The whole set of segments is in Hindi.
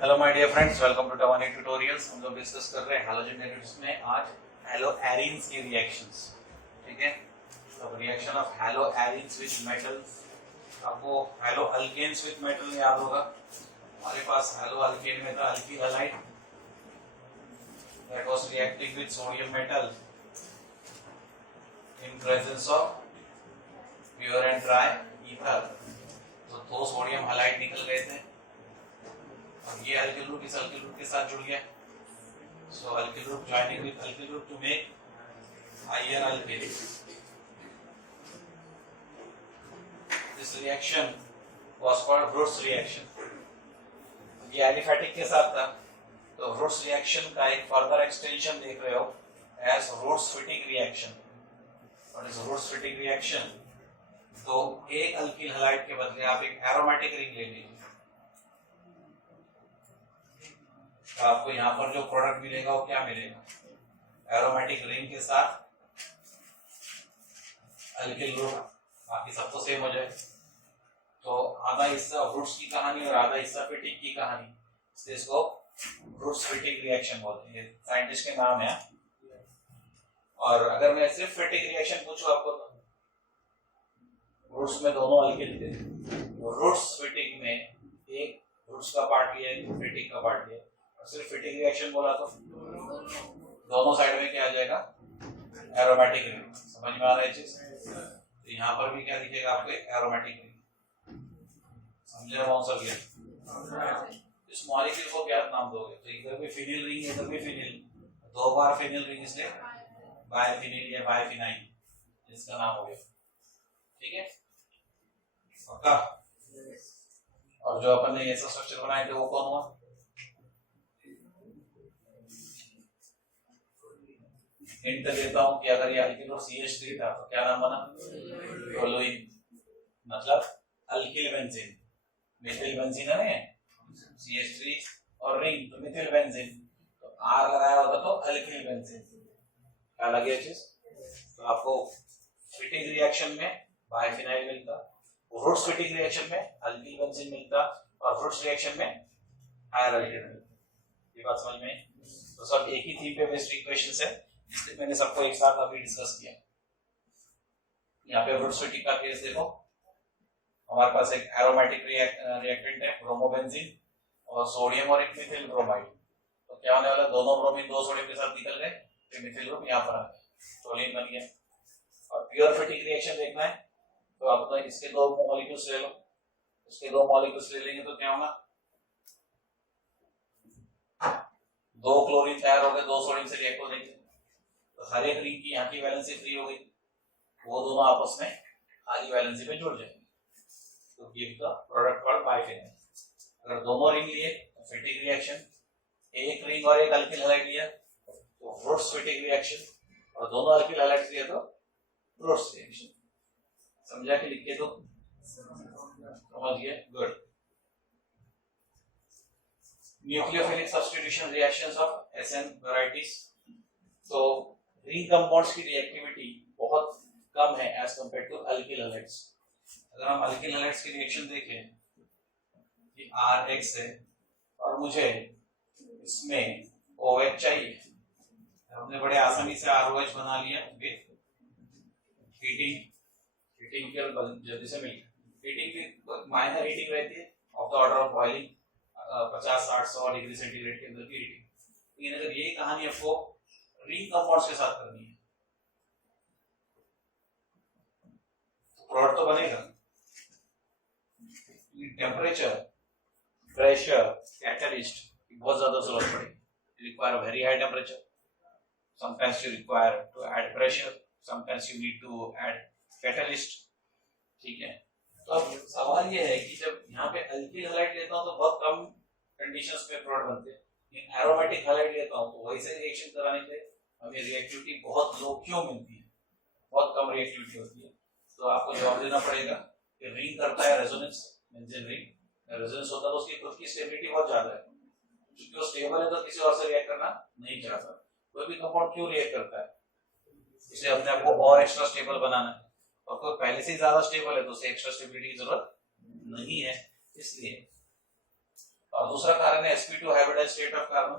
Hello my dear friends, welcome to Tawani tutorials. हम लोग डिस्कस कर रहे हैं हैलोजेनेट्स में आज हैलो एरीन्स की रिएक्शंस। ठीक है, तो reaction of haloarenes with metals. आपको हैलो अल्केन्स विद मेटल याद होगा। हमारे पास हैलो अल्केन में था alkyl halide that was reacting with sodium metal in presence of pure and dry ether. तो दो सोडियम हैलाइड निकल गए थे। अब ये अल्किल ग्रुप इस अल्किल ग्रुप के साथ जुड़ गया। So alkyl group joining with alkyl group to make ion alkyl. This reaction was called Wurtz reaction. ये एलिफैटिक के साथ था, तो ब्रुट्स रिएक्शन का एक फर्दर एक्सटेंशन देख रहे हो as Wurtz Fittig reaction. What is Wurtz Fittig reaction? तो एक अल्किल हैलाइड के बदले आप एक एरोमेटिक रिंग ले लीजिए। तो आपको यहाँ पर जो प्रोडक्ट मिलेगा वो क्या मिलेगा? एरोमेटिक रिंग के साथ अल्किल ग्रुप, बाकी सब तो सेम हो जाए। तो आधा हिस्सा ब्रुट्स की कहानी और आधा हिस्सा फिटिंग की कहानी, इसलिए इसको ब्रुट्स फिटिंग रिएक्शन बोलते हैं। साइंटिस्ट के नाम है। और अगर मैं सिर्फ फिटिंग रिएक्शन पूछूं आपको, तो ब्रुट्स में दोनों अल्किल थे, ब्रुट्स फिटिंग में एक ब्रुट्स का पार्ट लिया, एक फिटिंग का पार्ट लिया। सिर्फ फिटिंग रिएक्शन बोला तो दोनों साइड में क्या आ जाएगा? Aromatic ring. समझ में आ रहा है चीज? तो यहाँ पर भी क्या दिखेगा आपको? एक एरोमेटिक रिंग। समझे कौन सा गया? इस मॉलिक्यूल को क्या नाम दोगे? तो इधर भी फिनिल रिंग, इधर भी फिनिल, दो बार फिनिल रिंग, इसलिए बायफिनिल या बायफिनाइल इसका नाम हो गया। ठीक है, पक्का? और जो अपन ने ऐसा स्ट्रक्चर बनाए थे वो कौन हुआ? हिंट देता हूं कि अगर ये अल्किल और CH3 था तो क्या नाम बना? टोलुइन, मतलब अल्किल बेंजीन। मिथिल बेंजीन है CH3 और रिंग तो मिथिल बेंजीन, तो R लगाया होता तो अल्किल बेंजीन। क्या लगे चीज? तो आपको फिटिंग रिएक्शन में बायफिनाइल मिलता, ब्रुट्स फिटिंग रिएक्शन में अल्किल बेंजीन मिलता, और ब्रुट्स रिएक्शन में हायर अल्किल मिलता। ये बात समझ में? तो सब एक ही थीम पे बेस्ड इक्वेशंस है, इसलिए मैंने सबको एक साथ अभी डिस्कस किया। यहाँ पे ब्रुट्स फिटिंग का केस देखो। हमारे पास एक एरोमेटिक रिएक्टेंट है ब्रोमोबेंजीन, और सोडियम और एक मिथिल ब्रोमाइड। तो क्या होने वाला? दोनों ब्रोमीन दो सोडियम के साथ निकल गए, फिर मिथिल ग्रुप यहाँ पर आ गया, टोलुइन बन गया। और प्योर फिटिंग रिएक्शन देखना है तो आप तो इसके दो मॉलिक्यूल्स ले लो, इसके दो मॉलिक्यूल्स ले लेंगे तो क्या होगा? दो क्लोरीन तैयार हो गए, दो सोडियम से रिएक्ट हो जाएंगे, तो हर एक रिंग की यहाँ की वैलेंसी फ्री हो गई, वो दोनों आपस में खाली वैलेंसी पे जुड़ जाएंगे, तो गिव द प्रोडक्ट कॉल्ड बायफिनाइल। अगर दोनों रिंग लिए तो फिटिंग रिएक्शन, एक रिंग और एक अल्किल हैलाइड लिया तो ब्रुट्स फिटिंग रिएक्शन, और दोनों अल्किल हैलाइड्स लिए तो ब्रुट्स रिएक्शन। समझा कि लिख के तो समझिए? Good. Nucleophilic substitution reactions of SN varieties. तो रिंग कंपाउंड्स की रिएक्टिविटी बहुत कम है as compare to alkyl halides. अगर हम अल्किल हैलाइड्स की रिएक्शन देखें कि RH है और मुझे इसमें OH चाहिए, हमने बड़े आसानी से ROH बना लिया विद हीटिंग। हीटिंग के जल्दी से मिल गया। हीटिंग की माइनर हीटिंग रहती है of the order of boiling, 50-60-100 degree centigrade के अंदर की हीटिंग। लेकिन अगर यही कहानी आपको रिंग कंपाउंड्स के साथ करनी है तो प्रोडक्ट तो बनेगा। टेम्परेचर, प्रेशर, कैटलिस्ट की बहुत ज्यादा जरूरत पड़ेगी। Require very high temperature, sometimes you require to add pressure, sometimes you need to add catalyst। ठीक है, तो अब सवाल ये है कि जब यहाँ पे अल्किल हैलाइड लेता हूँ तो बहुत कम कंडीशंस पे प्रोडक्ट बनते हैं, एरोमेटिक हैलाइड लेता हूँ तो वही से रिएक्शन कराने के लिए हमें रिएक्टिविटी बहुत लो क्यों मिलती है? बहुत कम रिएक्टिविटी होती है। तो आपको जवाब देना पड़ेगा कि रिंग करता है रेजोनेंस, बेंजीन रिंग रेजोनेंस होता है तो उसकी खुद की स्टेबिलिटी बहुत ज्यादा है, क्योंकि वो स्टेबल है तो किसी और से रिएक्ट करना नहीं चाहता। कोई भी कंपाउंड क्यों रिएक्ट करता है? इसलिए अपने आप को और एक्स्ट्रा स्टेबल बनाना है, और कोई पहले से ज्यादा स्टेबल है तो उसे एक्स्ट्रा स्टेबिलिटी की जरूरत नहीं है। इसलिए और दूसरा कार्बन है sp2 hybridized state of carbon.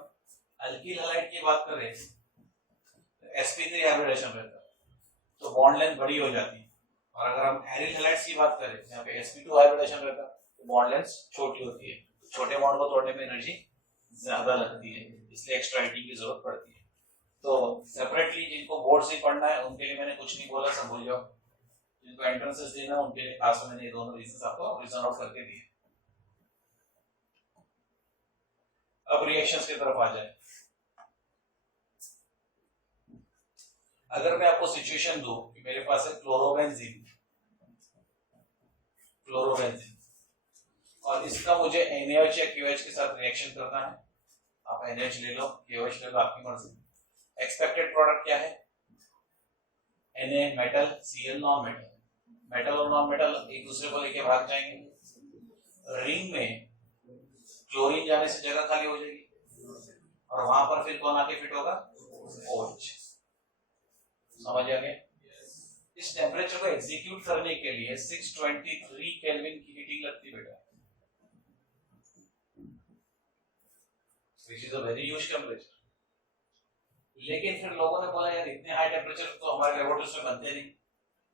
Alkyl halide की बात करें sp3 हाइब्रिडाइजेशन रहता है तो बॉन्ड लेंथ बड़ी हो जाती है, और अगर हम एरिल हैलाइड्स की बात करें यहाँ पे sp2 हाइब्रिडाइजेशन रहता है तो बॉन्ड लेंथ छोटी होती है, छोटे बॉन्ड को तोड़ने में एनर्जी ज्यादा लगती है, इसलिए एक्स्ट्रा हीटिंग की जरूरत पड़ती है। तो सेपरेटली जिनको बोर्ड से पढ़ना है उनके लिए मैंने कुछ नहीं बोला, सब भूल जाओ। जिनको एंट्रेंसेस देना है उनके लिए खास मैंने ये दोनों रीजंस आपको रीजन आउट करके दिए। अब रिएक्शंस की तरफ आ जाए। अगर मैं आपको सिचुएशन दूं कि मेरे पास है क्लोरोबेंजीन और इसका मुझे NaOH या KOH के साथ रिएक्शन करना है, आप NaOH ले लो, KOH ले लो, आपकी मर्जी। एक्सपेक्टेड प्रोडक्ट क्या है? Na metal, Cl non metal. Metal और नॉन मेटल एक दूसरे को लेके भाग जाएंगे, रिंग में क्लोरीन जाने से जगह खाली हो जाएगी और वहां पर फिर कौन आके फिट होगा? OH। समझ आ गया? इस टेम्परेचर को एग्जीक्यूट करने के लिए 623 केल्विन की हीटिंग लगती बेटा, which is a very huge temperature। लेकिन फिर लोगों ने बोला यार इतने हाई टेम्परेचर तो हमारे लेबोरेटरीज में बनते नहीं,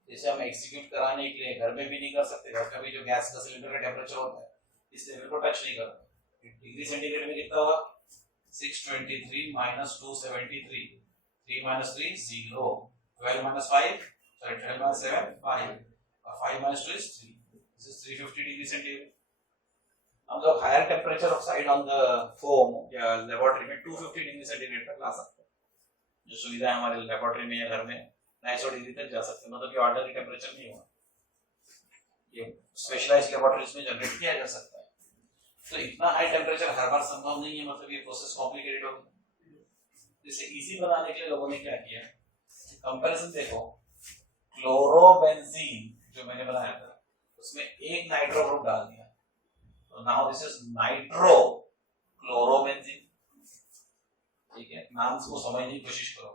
जैसे हम एग्जीक्यूट कराने के लिए घर में भी नहीं कर सकते, घर का भी जो गैस का सिलेंडर का टेम्परेचर होता है इस लेवल को टच नहीं करते। डिग्री सेंटीग्रेड में कितना होगा? 623 minus 273, 3 minus 3 0, 12 minus 5 sorry 12 minus 7 5 और 5 minus 2 is 3, this is 350 degree centigrade। हम लोग higher temperature of side on the foam या लेबोरेटरी में 250 डिग्री सेंटीग्रेड तक ला सकते हैं, जो सुविधा है हमारे लेबोरेटरी में या घर में 900 डिग्री तक जा सकते हैं, मतलब ये ऑर्डिनरी टेम्परेचर नहीं होगा, ये स्पेशलाइज्ड लेबोरेटरीज में जनरेट किया जा सकता है। तो इतना हाई टेम्परेचर हर बार संभव नहीं है, मतलब ये प्रोसेस कॉम्प्लिकेटेड होगी। इसे इजी बनाने के लिए लोगों ने क्या किया, कंपैरिजन देखो, क्लोरोबेंजीन जो मैंने बनाया था उसमें एक नाइट्रो ग्रुप डाल दिया, तो now this is nitro chlorobenzene. ठीक है, नाम को समझने की कोशिश करो।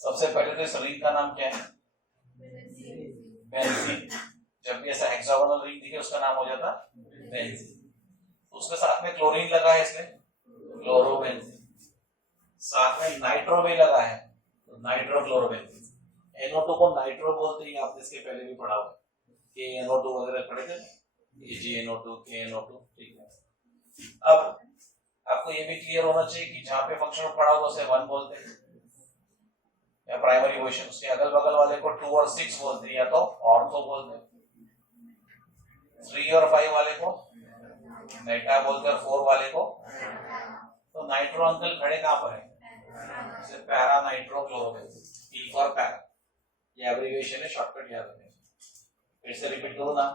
सबसे पहले तो इस रिंग का नाम क्या है? बेंजीन। जब भी ऐसा हेक्सागोनल रिंग दिखे उसका नाम हो जाता बेंजीन। उसके साथ में क्लोरीन लगा है, इसमें क्लोरोबेंजीन, साथ में नाइट्रो भी लगा है, नाइट्रोक्लोरोबेंजीन। NO2 को नाइट्रो बोलते हैं, आपने इसके पहले भी पढ़ा हुआ है, KNO2 वगैरह पढ़े थे, AgNO2, KNO2। ठीक है, अब आपको ये भी क्लियर होना चाहिए कि जहां पे फंक्शन पढ़ा हो उसे 1 बोलते हैं या प्राइमरी पोजीशन, उसके अगल बगल वाले को 2 और 6 बोलते हैं या तो ऑर्थो बोलते हैं, 3 और 5 वाले को मेटा बोलते हैं, 4 वाले को। तो नाइट्रो अंकल खड़े कहां पर है? Para nitrochlorobenzene, P for para, ये एब्रिविएशन है, शॉर्टकट याद रखना। फिर से रिपीट करूं ना,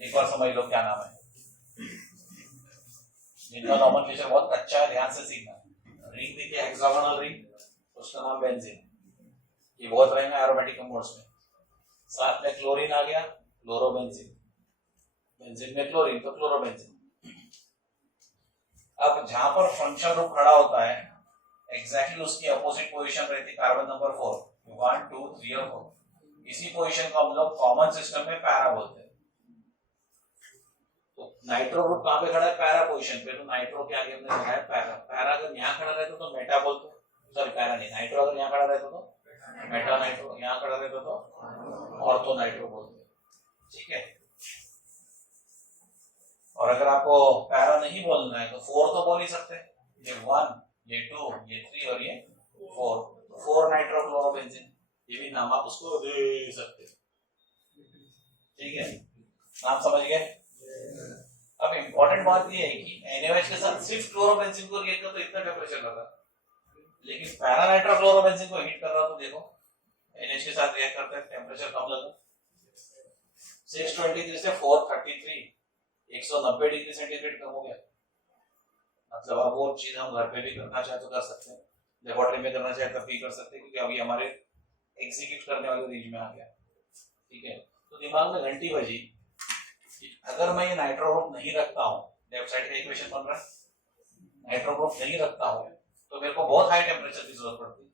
एक बार समझ लो क्या नाम है। जिनका नॉमेनक्लेचर बहुत अच्छा है ध्यान से सीखना। रिंग देखिए हेक्सागोनल रिंग, उसका नाम बेंजीन, ये बहुत रहेगा एरोमेटिक कंपाउंड्स में। साथ में क्लोरीन आ गया, क्लोरोबेंजीन, बेंजीन में क्लोरीन तो क्लोरोबेंजीन। अब जहां पर फंक्शन ग्रुप खड़ा होता है एग्जैक्टली उसकी अपोजिट पोजीशन रहती है कार्बन नंबर 4, 1 2 3 और 4। इसी पोजीशन को हम लोग कॉमन सिस्टम में पैरा बोलते हैं। तो नाइट्रो ग्रुप कहां पे खड़ा है? पैरा पोजीशन पे, तो नाइट्रो के आगे हमने लगाया पैरा। पैरा अगर यहां खड़ा रहता तो मेटा बोलते, सॉरी पैरा नहीं, नाइट्रो अगर यहां खड़ा रहता तो मेटा नाइट्रो, यहां खड़ा रहता तो ऑर्थो नाइट्रो बोलते। ठीक है, और अगर आपको पैरा नहीं बोलना है तो 4 तो बोल ही सकते हैं, ये 1 ये 2 ये 3 और ये 4, 4 नाइट्रोक्लोरोबेंजीन, ये भी नाम आप उसको दे सकते हैं। ठीक है, नाम समझ गए? अब इंपॉर्टेंट बात ये है कि NaOH के साथ सिर्फ क्लोरोबेंजीन को रिएक्ट कर तो इतना टेम्परेचर लगा, लेकिन पैरा नाइट्रोक्लोरोबेंजीन को हीट कर रहा तो देखो NaOH के साथ रिएक्ट करता है, टेम्परेचर कम लगा, 623 से 433, 190 डिग्री सेंटीग्रेड कम हो गया। मतलब अब वो चीज हम घर पे भी करना चाहे तो कर सकते हैं, लेबोरेटरी में करना चाहे तब भी कर सकते हैं, क्योंकि अभी हमारे एग्जीक्यूट करने वाले रेंज में आ गया। ठीक है, तो दिमाग में घंटी बजी, अगर मैं ये नाइट्रो ग्रुप नहीं रखता हूँ, लेफ्ट साइड का इक्वेशन बन रहा है, नाइट्रो ग्रुप नहीं रखता हूँ तो मेरे को बहुत हाई टेम्परेचर की जरूरत पड़ती है,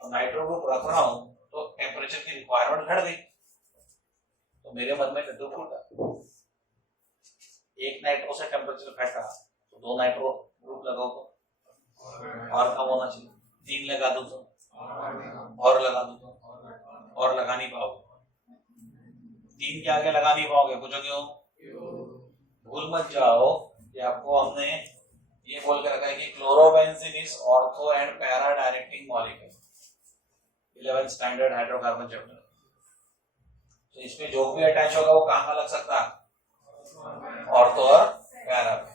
और नाइट्रो ग्रुप रख रहा हूँ तो टेम्परेचर की रिक्वायरमेंट घट गई, तो मेरे मन में लड्डू फूटा। एक नाइट्रो से टेम्परेचर घटा तो 2 नाइट्रो ग्रुप लगाओ तो और कम होना चाहिए, 3 लगा दो तो और लगा दो तो और लगा नहीं पाओगे, 3 के आगे लगा नहीं पाओगे, पूछो क्यों? भूल मत जाओ कि आपको हमने ये बोल के रखा है कि chlorobenzene is ortho and para directing molecule, 11 standard hydrocarbon chapter. तो इसमें जो भी अटैच होगा वो कहां का लग सकता है? ऑर्थो और पैरा पे।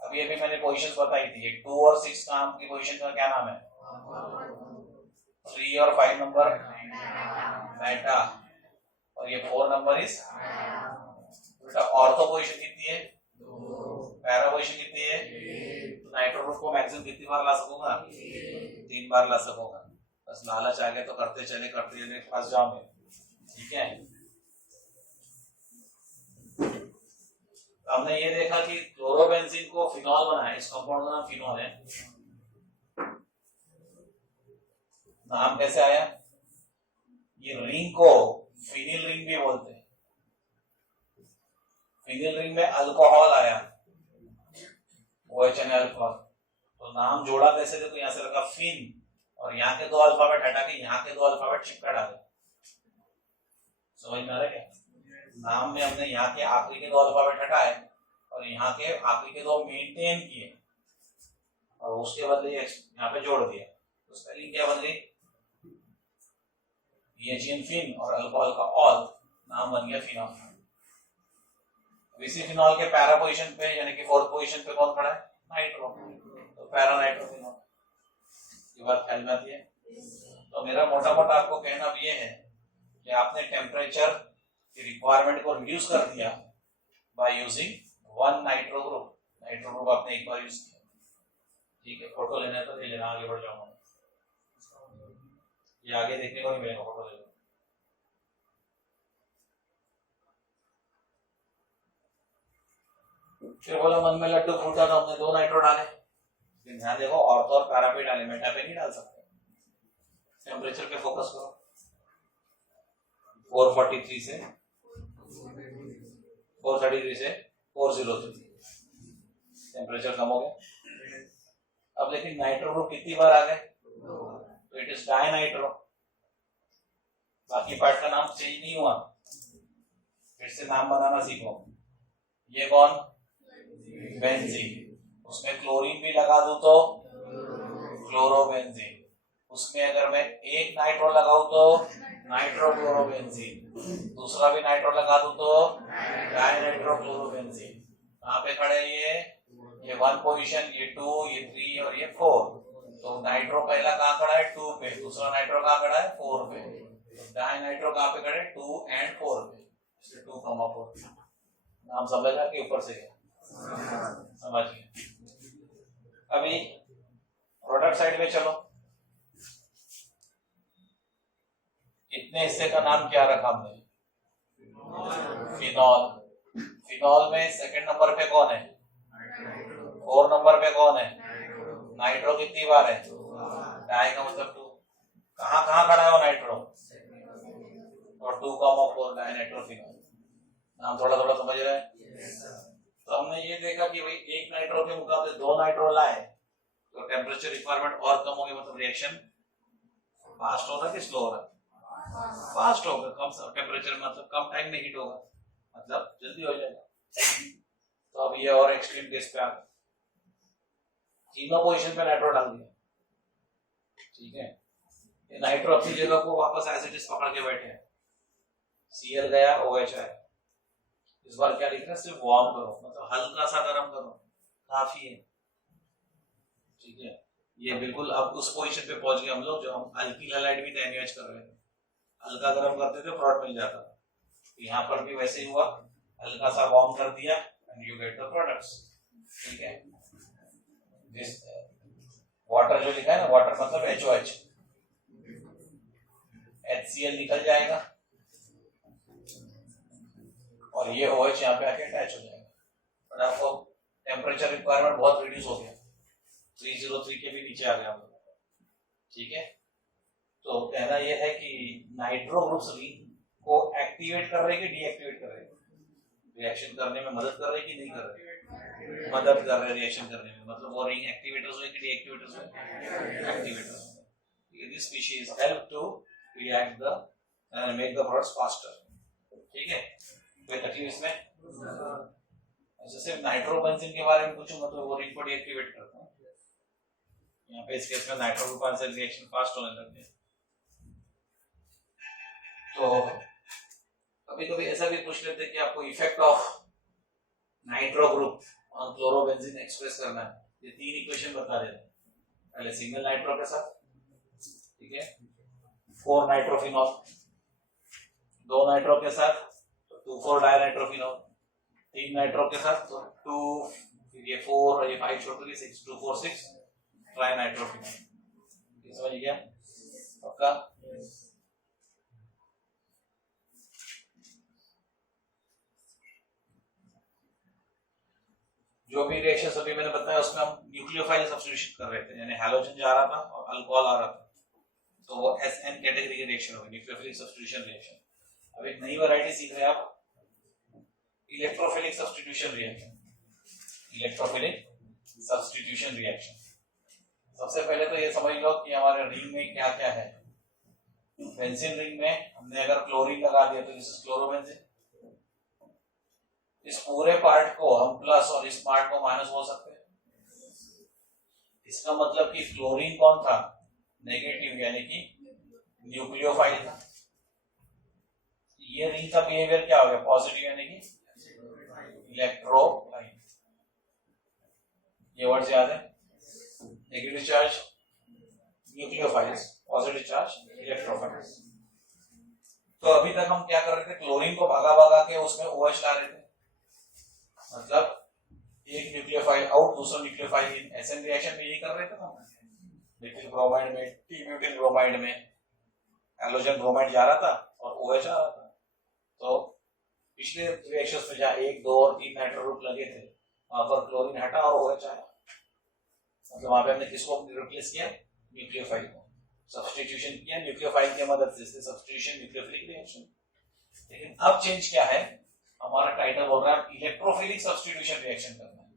अभी अभी मैंने पोजीशंस बताई थी, 2 और 6 नाम की पोजीशन का क्या नाम है? 3 और 5 नंबर बेटा और ये 4 नंबर इज बेटा। ऑर्थो पोजीशन कितनी है? 2। पैरा पोजीशन कितनी है? नाइट्रो ग्रुप को मैक्सिमम कितनी बार ला सकूंगा? 3 बार ला सकूंगा। बस लालच आ गया तो करते चले फंस जाओगे, ठीक है। हमने ये देखा कि क्लोरोबेंजीन को फिनॉल बनाया, इस कंपाउंड का नाम फिनॉल है। नाम कैसे आया? ये रिंग को फिनिल रिंग भी बोलते हैं। फिनिल रिंग में अल्कोहल आया, OH अल्कोहल, तो नाम जोड़ा कैसे थे? तो यहां से लगा फिन और यहाँ के 2 अल्फाबेट हटा के यहाँ के 2 अल्फाबेट चिपका डाले। समझ में आ रहा है क्या? नाम में हमने यहाँ के आखिरी के 2 अल्फाबेट हटाए और यहाँ के आखिरी के 2 मेंटेन किए और उसके बदले यहाँ पे जोड़ दिया, तो स्पेलिंग क्या बन गई? BHN फिन और अल्कोहल का ऑल, नाम बन गया फिनॉल। इसी फिनॉल के पैरा पोजीशन पे यानी कि 4th पोजीशन पे कौन खड़ा है? नाइट्रो, तो पैरा नाइट्रो फिनॉल। ये बात ख्याल में आती है? तो मेरा मोटा मोटा आपको कहना भी ये है कि आपने टेम्परेचर की रिक्वायरमेंट को रिड्यूस कर दिया by using 1 nitro group. Nitro group आपने एक बार यूज किया, ठीक है। फोटो लेना है तो ले लेना, आगे बढ़ जाऊंगा, ये आगे देखने को नहीं मिलेगा, फोटो ले लो। फिर बोला मन में लड्डू फूटा था, हमने 2 नाइट्रो डाले। ध्यान देखो, ऑर्थो और पैरा पे डाले, मेटा पे नहीं डाल सकते। टेम्परेचर पे फोकस करो, 443 से 433 से 403, टेम्परेचर कम हो गया। अब लेकिन नाइट्रो ग्रुप कितनी बार आ गए? तो इट इज डाइनाइट्रो। बाकी पार्ट का नाम चेंज नहीं हुआ, फिर से नाम बनाना सीखो। ये कौन? बेंजीन। उसमें क्लोरीन भी लगा दूं तो क्लोरोबेंजीन। उसमें अगर मैं एक नाइट्रो लगाऊं तो नाइट्रोक्लोरोबेंजीन, दूसरा भी नाइट्रो लगा दूं तो डाइनाइट्रोक्लोरोबेंजीन। कहां पे खड़े ये 1 पोजीशन, ये 2, ये 3 और ये 4। तो नाइट्रो पहला कहां खड़ा है? 2 पे, दूसरा नाइट्रो कहां खड़ा है? 4 पे। तो डाइनाइट्रो कहां पे खड़े? 2 एंड 4 पे, इसलिए 2,4। नाम समझा कि ऊपर से समझ गए। अभी प्रोडक्ट साइड में चलो, इतने हिस्से का नाम क्या रखा हमने? फिनॉल। फिनॉल में सेकंड नंबर पे कौन है? 4 नंबर पे कौन है? नाइट्रो कितनी बार है? डाई का मतलब 2। कहां कहां खड़ा है वो नाइट्रो? और 2,4 डाइनाइट्रो फिनॉल। नाम थोड़ा थोड़ा समझ रहे हैं? तो हमने ये देखा कि भाई एक नाइट्रो के मुकाबले 2 नाइट्रो लाए तो टेम्परेचर रिक्वायरमेंट और कम हो गई, मतलब रिएक्शन फास्ट होगा कि स्लो होगा? फास्ट होगा। कम टेम्परेचर मतलब कम टाइम में हीट होगा, मतलब जल्दी हो जाएगा। तो अब ये और एक्सट्रीम केस पे आ गए, तीनों पोजीशन पे नाइट्रो डाल दिया, ठीक है। ये नाइट्रो अपनी जगह को वापस एज इट इज पकड़ के बैठे हैं। Cl गया, OH आया। इस बार क्या लिखना है? सिर्फ वार्म करो, मतलब हल्का सा गर्म करो, काफी है, ठीक है। ये बिल्कुल अब उस पोजीशन पे पहुंच गए हम लोग जो हम अल्किल हैलाइड भी NaOH कर रहे थे। हल्का गर्म करते थे प्रोडक्ट मिल जाता था, यहाँ पर भी वैसे ही हुआ, हल्का सा वार्म कर दिया and you get the products, ठीक है। दिस वाटर जो लिखा है ना, वाटर मतलब HOH, HCl निकल जाएगा और ये OH यहाँ पे आके अटैच हो जाएगा। बट आपको टेम्परेचर रिक्वायरमेंट बहुत रिड्यूस हो गया, 303 के भी नीचे आ गया हम लोग, ठीक है। तो कहना यह है कि नाइट्रो ग्रुप्स रिंग को एक्टिवेट कर रहे हैं कि डीएक्टिवेट कर रहे हैं? रिएक्शन करने में मदद कर रहे कि नहीं कर रहे? मदद कर रहे रिएक्शन करने में, मतलब वो रिंग एक्टिवेटर्स हुए कि डीएक्टिवेटर्स हुए? एक्टिवेटर्स हुए। This species help to react the make the products faster. ठीक है, कोई तकलीफ इसमें? जैसे नाइट्रोबेंजीन के बारे में पूछूंगा तो वो रिंग को डीएक्टिवेट करता है, यहाँ पे इस केस में नाइट्रोप्रोपान से रिएक्शन फास्ट होने लगते हैं। तो कभी कभी ऐसा भी पूछ लेते हैं कि आपको effect of nitro group on chlorobenzene express करना है, ये 3 इक्वेशन बता देते हैं। पहले सिंगल नाइट्रो के साथ, ठीक है, 4 नाइट्रोफिनॉल, 2 नाइट्रो के साथ तो 2,4 डायनाइट्रोफिनॉल, 3 नाइट्रो के साथ तो 2, फिर ये 4 और ये 5 छोड़ के 6, 2, 4, 6 ट्राइनाइट्रोफिनॉल। समझ गया? पक्का? जो भी रिएक्शन अभी मैंने बताया उसमें हम न्यूक्लियोफाइल सब्स्टिट्यूशन कर रहे थे, यानी हैलोजन जा रहा था और अल्कोहल आ रहा था, तो वो एसएन कैटेगरी की रिएक्शन होगी, न्यूक्लियोफिलिक सब्स्टिट्यूशन रिएक्शन। अब एक नई वैरायटी सीख रहे हैं आप, electrophilic substitution reaction. Electrophilic substitution reaction, सबसे पहले तो ये समझ लो कि हमारे रिंग में क्या क्या है। बेंजीन रिंग में हमने अगर क्लोरीन लगा दिया तो दिस इज क्लोरोबेंजीन। इस पूरे पार्ट को हम प्लस और इस पार्ट को माइनस बोल सकते हैं। इसका मतलब कि क्लोरीन कौन था? नेगेटिव, यानी कि न्यूक्लियोफाइल था। ये रिंग का बिहेवियर क्या हो गया? पॉजिटिव, यानी कि इलेक्ट्रोफाइल। ये वर्ड याद है? Negative charge nucleophiles, positive charge electrophiles. तो अभी तक हम क्या कर रहे थे? क्लोरीन को भागा भागा के उसमें OH ला रहे थे, मतलब एक न्यूक्लियोफाइल आउट, दूसरा न्यूक्लियोफाइल इन। एसएन रिएक्शन में यही कर रहे थे हम। मेथिल ब्रोमाइड में, टी ब्यूटिल ब्रोमाइड में हैलोजन ब्रोमाइड जा रहा था और OH आ रहा था। तो पिछले रिएक्शंस में जहां 1, 2 और 3 नाइट्रो ग्रुप लगे थे, वहां पर क्लोरीन हटा और OH आया, मतलब वहां पे हमने किसको रिप्लेस किया? न्यूक्लियोफाइल को सब्स्टिट्यूशन किया न्यूक्लियोफाइल की मदद से, सब्स्टिट्यूशन न्यूक्लियोफिलिक रिएक्शन। लेकिन अब चेंज क्या है? हमारा टाइटल बोल रहा है इलेक्ट्रोफिलिक सब्स्टिट्यूशन रिएक्शन करना है,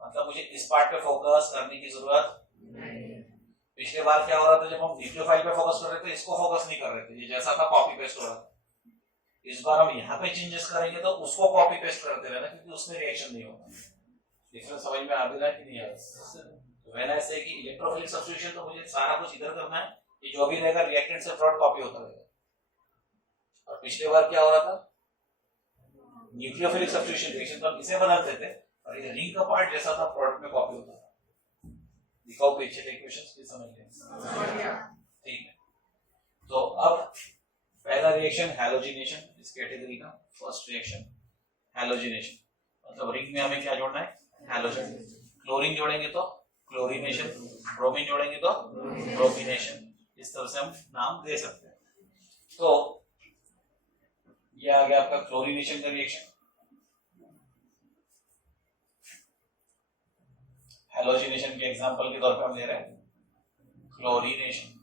मतलब मुझे इस पार्ट पे फोकस करने की जरूरत नहीं। पिछले बार क्या हो रहा था? जब हम न्यूक्लियोफाइल पे फोकस कर रहे थे, इसको फोकस नहीं कर रहे थे, ये जैसा था कॉपी पेस्ट हो रहा था। इस बार हम यहाँ पे चेंजेस करेंगे तो उसको कॉपी पेस्ट करते रहना, क्योंकि उसमें रिएक्शन नहीं होगा। डिफरेंस समझ में आ भी रहा है कि नहीं आ रहा? व्हेन आई से कि इलेक्ट्रोफिलिक सब्स्टिट्यूशन, तो मुझे सारा कुछ इधर करना है, कि जो भी रहेगा रिएक्टेंट से प्रोडक्ट कॉपी होता रहेगा। और पिछले बार क्या हो रहा था? न्यूक्लियोफिलिक सब्स्टिट्यूशन रिएक्शन, तो हम इसे बदलते थे और ये रिंग का पार्ट जैसा था प्रोडक्ट में कॉपी होता था। दिखाओ पीछे के इक्वेशंस की समझ लें, ठीक है। तो अब पहला रिएक्शन हैलोजिनेशन, इस कैटेगरी का फर्स्ट रिएक्शन हैलोजिनेशन, मतलब रिंग में हमें क्या जोड़ना है? हैलोजन। क्लोरीन जोड़ेंगे तो क्लोरीनेशन, ब्रोमीन जोड़ेंगे तो ब्रोमिनेशन, इस तरह से हम नाम दे सकते हैं। तो ये आ गया आपका क्लोरीनेशन का रिएक्शन। हैलोजिनेशन के एग्जांपल के तौर पे हम ले रहे हैं क्लोरीनेशन।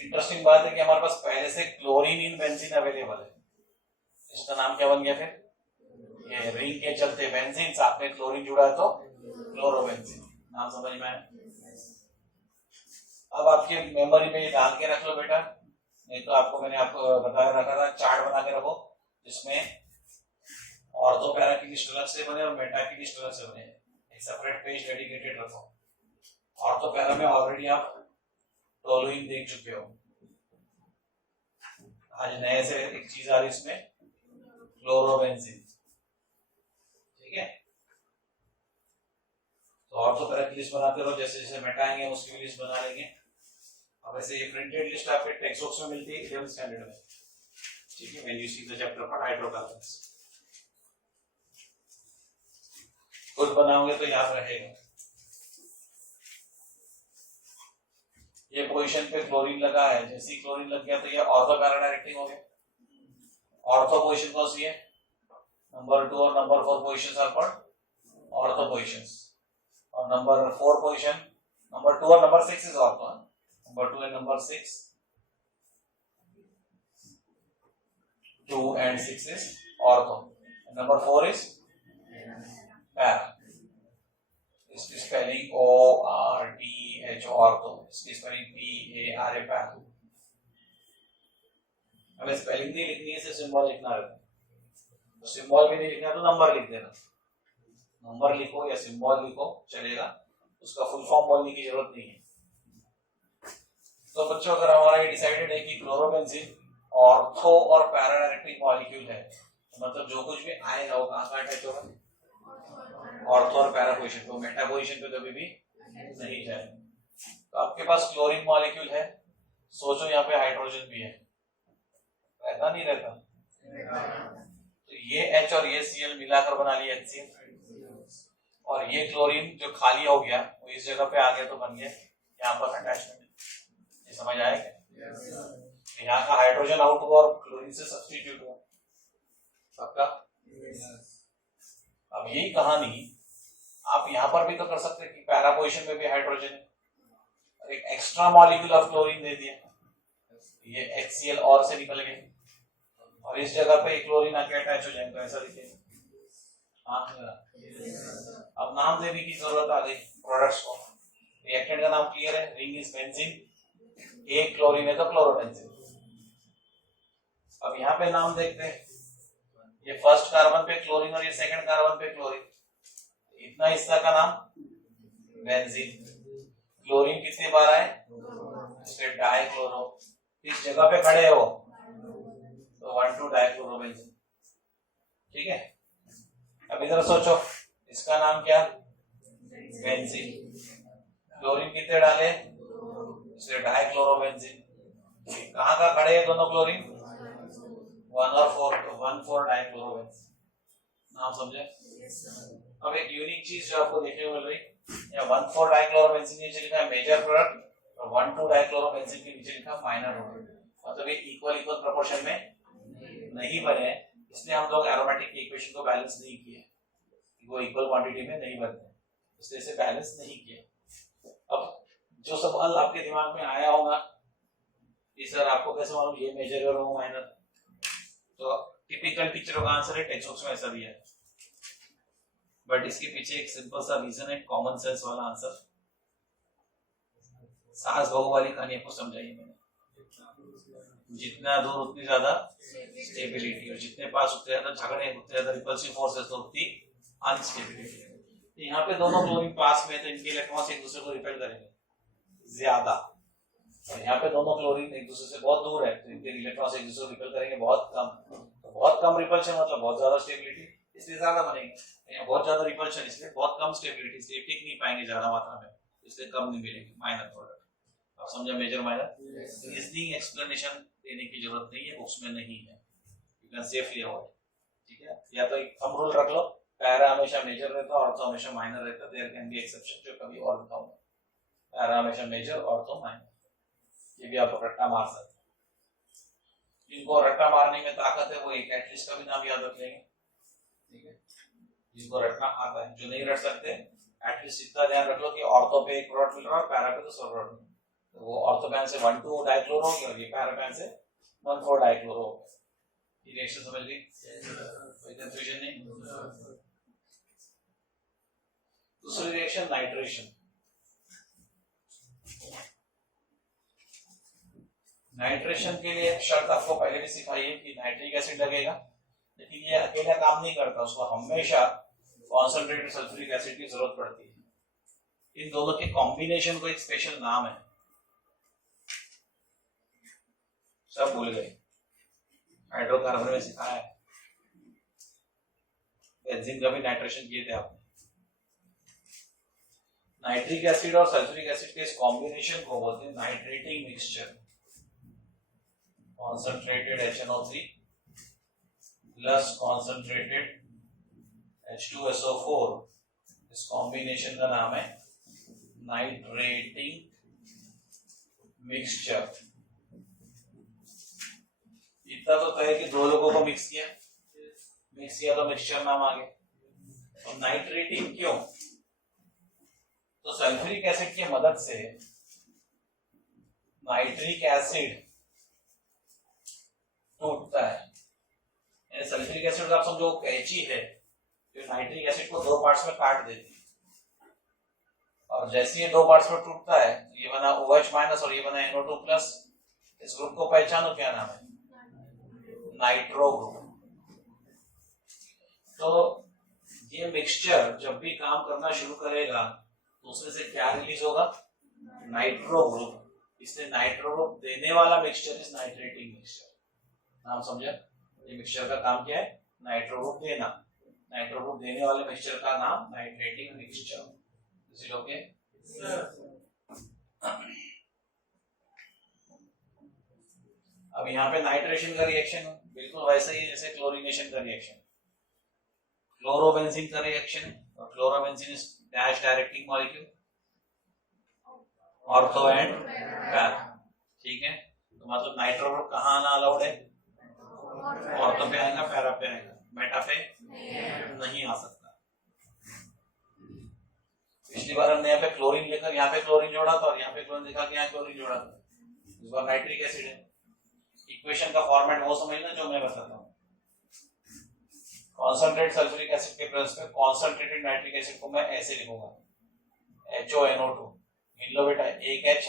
इंटरेस्टिंग बात है कि हमारे पास पहले से क्लोरीन इन बेंजीन अवेलेबल है, इसका नाम क्या बन गया? फिर ये रिंग के चलते बेंजीन साथ में क्लोरीन जुड़ा है तो क्लोरोबेंजीन, नाम समझ में आया? अब आपके मेमोरी में ये डाल के रख लो बेटा, नहीं तो आपको मैंने आपको बताया रखा था, चार्ट बना के रखो जिसमें ऑर्थो पैरा की लिस्ट अलग से बने और मेटा की लिस्ट अलग से बने, एक सेपरेट पेज डेडिकेटेड रखो। ऑर्थो पैरा में ऑलरेडी आप टोलुइन देख चुके हो, आज नए से एक चीज आ रही इसमें, क्लोरोबेंजीन, ठीक है। तो ऑर्थो पैरा की लिस्ट बनाते रहो, जैसे जैसे मेटाएंगे उसकी भी लिस्ट बना लेंगे। अब ऐसे ये प्रिंटेड लिस्ट आपके टेक्स्ट बुक्स में मिलती है 11th स्टैंडर्ड में, ठीक है, when you see the chapter for hydrocarbons. खुद बनाओगे तो याद रहेगा। ये पोजीशन पे क्लोरीन लगा है, जैसे ही क्लोरीन लग गया तो ये ऑर्थो पैरा डायरेक्टिंग हो गया। ऑर्थो पोजीशन कौन सी है? नंबर 2 और number 4 positions are called ortho positions, और नंबर 4 पोजीशन, नंबर 2 और number 6 is ortho, number 2 and number 6, 2 and 6 is ortho, number 4 is para, इसकी स्पेलिंग ORTH ऑर्थो, इसकी स्पेलिंग PARA पैरा। हमें स्पेलिंग नहीं लिखनी है, सिर्फ सिंबल लिखना रहता है। तो सिंबल भी नहीं लिखना तो नंबर लिख देना, नंबर लिखो या सिंबल लिखो चलेगा, उसका फुल फॉर्म बोलने की जरूरत नहीं है। तो बच्चों अगर हमारा ये डिसाइडेड है कि क्लोरोबेंजीन ऑर्थो और पैरा डायरेक्टरी मॉलिक्यूल है, मतलब जो कुछ भी आएगा वो कहाँ का अटैच होगा, ऑर्थो और पैरा पोजीशन पे, मेटा पोजीशन पे कभी भी नहीं जाएगा। तो आपके पास क्लोरीन मॉलिक्यूल है, सोचो यहाँ पे हाइड्रोजन भी है, रहता नहीं रहता, तो ये H और ये Cl मिलाकर बना लिया HCl, और ये क्लोरीन जो खाली हो गया वो इस जगह पे आ गया तो बन गया यहाँ पर अटैचमेंट। ये समझ आया क्या? तो यहाँ का हाइड्रोजन आउट हुआ और क्लोरीन से सब्स्टिट्यूट हुआ सबका। अब यही कहानी आप यहाँ पर भी तो कर सकते हैं कि पैरा पोजीशन में भी हाइड्रोजन है, एक एक्स्ट्रा मॉलिक्यूल ऑफ क्लोरीन दे दिया, ये HCl और से निकल गए और इस जगह पे क्लोरीन आके अटैच हो जाएगा, ऐसा दिखेगा। हाँ, अब नाम देने की जरूरत आ गई प्रोडक्ट्स को। रिएक्टेंट का नाम क्लियर है, रिंग इज बेंजीन, एक क्लोरीन है तो क्लोरोबेंजीन। अब यहाँ पे नाम देखते हैं, ये फर्स्ट कार्बन पे क्लोरीन और ये सेकंड कार्बन पे क्लोरीन, इतना हिस्सा का नाम बेंजीन। क्लोरीन कितनी बार आए, इसलिए डाइक्लोरो, इस जगह पे खड़े हो तो 1,2 डाइक्लोरोबेंजीन। ठीक है, अब इधर सोचो, इसका नाम क्या, बेंजीन। क्लोरीन कितने डाले, इसलिए डाइक्लोरोबेंजीन। कहाँ का खड़े हैं दोनों क्लोरीन, 1 और 4, तो 1,4 डाइक्लोरोबेंजीन। नाम समझे? अब एक यूनिक चीज जो आपको देखने को मिल रही, या 1,4 डाइक्लोरोबेंजीन नीचे लिखा है मेजर प्रोडक्ट और 1,2 डाइक्लोरोबेंजीन के नीचे लिखा माइनर प्रोडक्ट, मतलब ये इक्वल प्रोपोर्शन में नहीं बने, इसलिए हम लोग एरोमेटिक इक्वेशन को बैलेंस नहीं किए, वो इक्वल क्वांटिटी में नहीं बनते, इसलिए इसे बैलेंस नहीं किया। अब जो सवाल आपके दिमाग में आया होगा कि सर आपको कैसे मालूम ये मेजर और वो माइनर, तो टिपिकल टीचरों का आंसर है टेक्स्ट बुक्स में ऐसा दिया है, बट इसके पीछे एक सिंपल सा रीजन है, कॉमन सेंस वाला आंसर। सास बहू वाली कहानी आपको समझाई मैंने, जितना दूर उतनी ज्यादा स्टेबिलिटी, और जितने पास उतने ज्यादा झगड़े, उतने ज्यादा रिपल्सिव फोर्सेस, तो उतनी अनस्टेबिलिटी। यहाँ पे दोनों क्लोरीन पास में, तो इनके इलेक्ट्रॉन्स एक दूसरे को रिपेल करेंगे ज्यादा, और यहाँ पे दोनों क्लोरीन एक दूसरे से बहुत दूर है, तो इनके इलेक्ट्रॉन्स एक दूसरे को रिपेल करेंगे बहुत कम, तो बहुत कम रिपल्शन मतलब बहुत ज्यादा स्टेबिलिटी, इसलिए ज्यादा बनेंगे। बहुत ज्यादा रिपल्शन इसलिए बहुत कम स्टेबिलिटी, इसलिए टिक नहीं पाएंगे ज्यादा मात्रा में, इसलिए कम नहीं मिलेंगे माइनर प्रोडक्ट। आप समझा मेजर माइनर? रीजनिंग एक्सप्लेनेशन देने की जरूरत नहीं है, बुक्स में नहीं है, यू कैन सेफली अवॉइड। ठीक है, या तो एक थंब रूल रख लो, पैरा हमेशा मेजर रहता है, ऑर्थो हमेशा माइनर रहता है, देयर कैन बी एक्सेप्शन, जो कभी और बताऊंगा। पैरा हमेशा मेजर, ऑर्थो माइनर, ये भी आप रट्टा मार सकते हैं। जिनको रट्टा मारने में ताकत है वो एक एटलीस्ट का भी नाम याद रख लेंगे, ठीक है, जिनको रटना आता है। जो नहीं रट सकते एटलीस्ट इतना ध्यान रख लो कि ऑर्थो पे एक प्रोडक्ट मिल रहा है, पैरा पे दूसरा प्रोडक्ट, तो वो ऑर्थोपैन से 1,2 डाइक्लोरो हो गया और ये पैरापैन से 1,4 डाइक्लोरो हो गया। ये रिएक्शन समझ गई, कोई कंफ्यूजन नहीं। दूसरी रिएक्शन नाइट्रेशन। नाइट्रेशन के लिए एक शर्त आपको पहले भी सिखाई है कि नाइट्रिक एसिड लगेगा, लेकिन ये अकेला काम नहीं करता, उसको हमेशा कॉन्सेंट्रेटेड सल्फ्यूरिक एसिड की जरूरत पड़ती है। इन दोनों के कॉम्बिनेशन को एक स्पेशल नाम है, सब भूल गए, हाइड्रोकार्बन में सिखाया है, बेंजीन का भी नाइट्रेशन किए थे आपने। नाइट्रिक एसिड और सल्फ्यूरिक एसिड के इस कॉम्बिनेशन को बोलते हैं nitrating mixture. Concentrated HNO3 plus concentrated H2SO4, इस कॉम्बिनेशन का नाम है नाइट्रेटिंग मिक्सचर। इतना तो तय कि दो लोगों को मिक्स किया तो मिक्सचर नाम आ गया। तो नाइट्रेटिंग क्यों? तो सल्फ्यूरिक एसिड की मदद से नाइट्रिक एसिड टूटता है, सल्फ्यूरिक एसिड मिक्सचर का आप समझो कैंची है जो नाइट्रिक एसिड को 2 पार्ट्स में काट देती है, और जैसे ये 2 पार्ट्स में टूटता है ये बना OH माइनस और ये बना NO2 प्लस। इस ग्रुप को पहचानो, क्या नाम है? Nitro group. तो ये मिक्सचर जब भी काम करना शुरू करेगा तो उसमें से क्या रिलीज होगा? Nitro group. इसलिए नाइट्रो ग्रुप देने वाला मिक्सचर इज नाइट्रेटिंग मिक्सचर। नाम समझा? ये मिक्सचर का काम क्या है? नाइट्रो ग्रुप देना। नाइट्रो ग्रुप देने वाले मिक्सचर का नाम नाइट्रेटिंग मिक्सचर। इसी लोग के अब यहाँ पे नाइट्रेशन का रिएक्शन बिल्कुल वैसा ही है जैसे क्लोरीनेशन का रिएक्शन। क्लोरोबेंजीन का रिएक्शन, और chlorobenzene is dash directing molecule, ortho and para. ठीक है, तो मतलब नाइट्रो ग्रुप कहाँ आना अलाउड है? ऑर्थो पे आएगा, पैरा पे आएगा, मेटा पे नहीं आ सकता। पिछली बार हमने यहाँ पे क्लोरीन लेकर यहाँ पे क्लोरीन जोड़ा था और यहाँ पे क्लोरीन देखा कि यहाँ क्लोरीन जोड़ा था। इस बार नाइट्रिक एसिड है। इक्वेशन का फॉर्मेट वो समझना जो मैं बताता हूँ। कॉन्सेंट्रेट सल्फ्यूरिक एसिड के प्रेजेंस में कॉन्सेंट्रेटेड नाइट्रिक एसिड को मैं ऐसे लिखूंगा, HONO2। इन लो बेटा, एक H,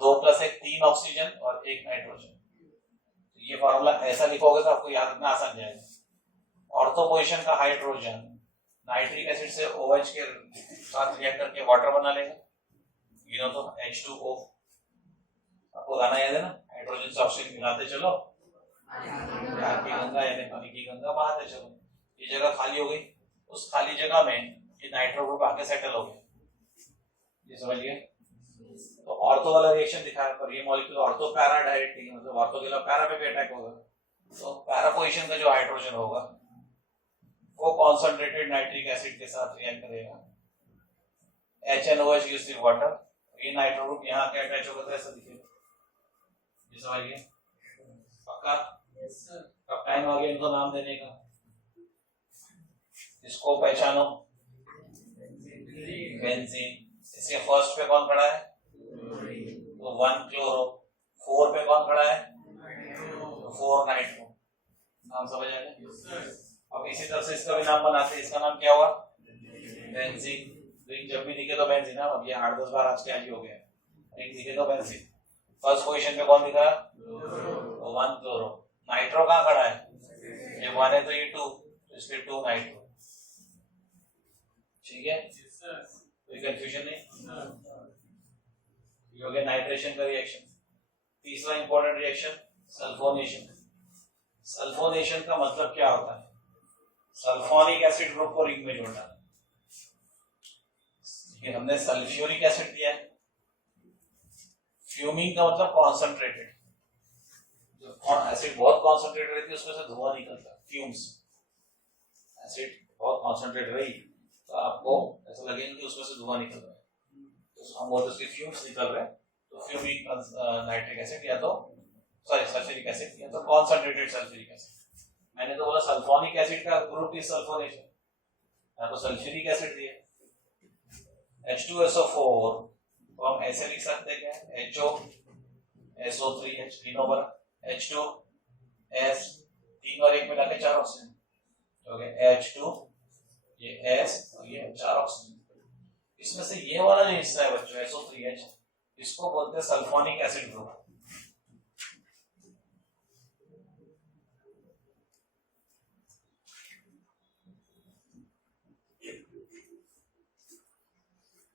2 + 1 3 ऑक्सीजन और 1 नाइट्रोजन। ये फॉर्मूला ऐसा लिखोगे तो आपको याद रखना आसान जाएगा। ऑर्थो पोजीशन का हाइड्रोजन नाइट्रिक एसिड से OH के साथ रिएक्ट करके वाटर बना लेगा, गिनो तो H2O। आपको गाना याद है ना? हाइड्रोजन से ऑक्सीजन मिलाते चलो, प्यार की गंगा यानी पानी की गंगा बहाते चलो। ये जगह खाली हो गई, उस खाली जगह में ये नाइट्रो ग्रुप आके सेटल हो गया। ये समझिए। तो ऑर्थो वाला रिएक्शन दिखाया, पर ये मॉलिक्यूल ऑर्थो पैरा डायरेक्टिंग, मतलब ऑर्थो के अलावा पैरा पे भी अटैक होगा। तो पैरा पोजीशन का जो हाइड्रोजन होगा वो कॉन्सेंट्रेटेड नाइट्रिक एसिड के साथ रिएक्ट करेगा, HNOH gives you water। ये नाइट्रो ग्रुप यहाँ के अटैच होगा तो ऐसा दिखेगा। ये समझिए पक्का? अब टाइम आ गया इनको नाम देने का। इसको पहचानो, बेंजीन। इसके फर्स्ट पे कौन खड़ा है? तो 1 क्लोरो। 4 पे कौन खड़ा है? तो 4 नाइट्रो। नाम समझ आया? अब इसी तरह से इसका भी नाम बनाते हैं। इसका नाम क्या हुआ? बेंजीन। रिंग जब भी दिखे तो बेंजीन। अब ये 8-10 बार आज क्या ही हो गया, रिंग दिखे तो बेंजीन। फर्स्ट पोजीशन पे कौन दिख रहा है? तो 1 क्लोरो। नाइट्रो कहाँ खड़ा है? ये 1 है तो ये 2, तो इसलिए 2 नाइट्रो। ठीक है, कोई कंफ्यूजन नहीं? ये हो गया नाइट्रेशन का रिएक्शन। तीसरा इंपॉर्टेंट रिएक्शन सल्फोनेशन। सल्फोनेशन का मतलब क्या होता है? सल्फोनिक एसिड ग्रुप को रिंग में जोड़ना। हमने सल्फ्यूरिक एसिड दिया है। फ्यूमिंग का मतलब कॉन्सेंट्रेटेड। एसिड बहुत कॉन्सेंट्रेटेड रहती है उसमें से धुआं निकलता है, फ्यूम्स। एसिड बहुत कॉन्सेंट्रेटेड रही तो आपको ऐसा लगेगा कि उसमें से धुआं निकल रहा है, तो हम बोलते हैं उसके फ्यूम्स निकल रहे हैं। तो फ्यूमिंग नाइट्रिक एसिड या तो सल्फ्यूरिक एसिड या तो कॉन्सेंट्रेटेड सल्फ्यूरिक एसिड। मैंने तो बोला सल्फोनिक एसिड का ग्रुप इज सल्फोनेशन, यहाँ तो सल्फ्यूरिक एसिड दिया। H2SO4 तो हम ऐसे लिख सकते हैं क्या? HO SO3H तीनों पर H2S 3 और 1 मिला के 4 ऑक्सीजन हो गया। H2 ये S और ये 4 ऑक्सीजन। इसमें से ये वाला जो हिस्सा है बच्चों SO3H, इसको बोलते हैं सल्फोनिक एसिड ग्रुप।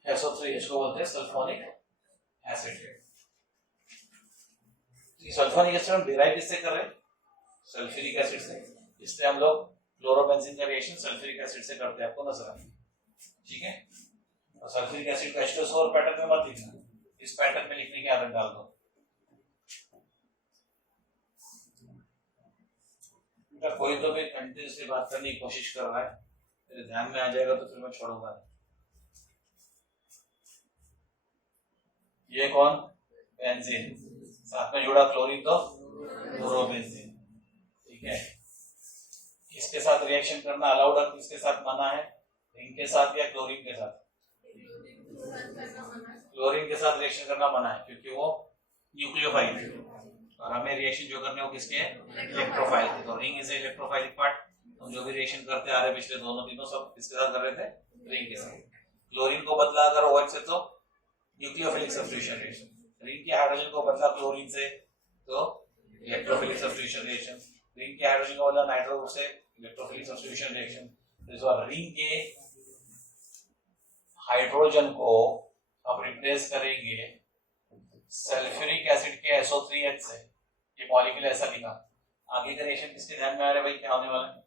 SO3H को बोलते हैं सल्फोनिक एसिड। सल्फोनिक एसिड हम डिराइव किससे कर रहे हैं? सल्फ्यूरिक एसिड से। इसलिए हम लोग क्लोरोबेंजीन का रिएक्शन सल्फ्यूरिक एसिड से करते हैं, आपको नजर आएगा। ठीक है, और सल्फ्यूरिक एसिड का H2SO4 पैटर्न में मत लिखना, इस पैटर्न में लिखने की आदत डाल दो। कोई तो भी कंटिन्यूअसली बात करने की कोशिश कर रहा है, मेरे ध्यान में आ जाएगा तो फिर मैं छोड़ूंगा नहीं। ये कौन? बेंजीन। साथ में जुड़ा क्लोरीन तो क्लोरोबेंजीन। ठीक है, किसके साथ रिएक्शन करना अलाउड है, किसके साथ मना है? रिंग के साथ या क्लोरीन के साथ? क्लोरीन के साथ रिएक्शन करना मना है क्योंकि वो न्यूक्लियोफाइल है, और हमें रिएक्शन जो करने हो किसके? इलेक्ट्रोफाइल के। तो रिंग इज इलेक्ट्रोफाइलिक पार्ट, हम जो भी रिएक्शन करते आ रहे पिछले दोनों तीनों सब किसके साथ कर रहे थे, रिंग के साथ। क्लोरीन को बदला अगर OH से तो न्यूक्लियोफिलिक सब्स्टिट्यूशन रिएक्शन, रिंग के हाइड्रोजन को बदला क्लोरीन से तो इलेक्ट्रोफिलिक सब्स्टिट्यूशन रिएक्शन, रिंग के हाइड्रोजन को बदला नाइट्रो ग्रुप से इलेक्ट्रोफिलिक सब्स्टिट्यूशन रिएक्शन। इस बार रिंग के हाइड्रोजन को अब रिप्लेस करेंगे सल्फ्यूरिक एसिड के SO3H से, ये मॉलिक्यूल ऐसा लिखा। आगे का रिएक्शन किसके ध्यान में आ रहा है भाई, क्या होने वाला है,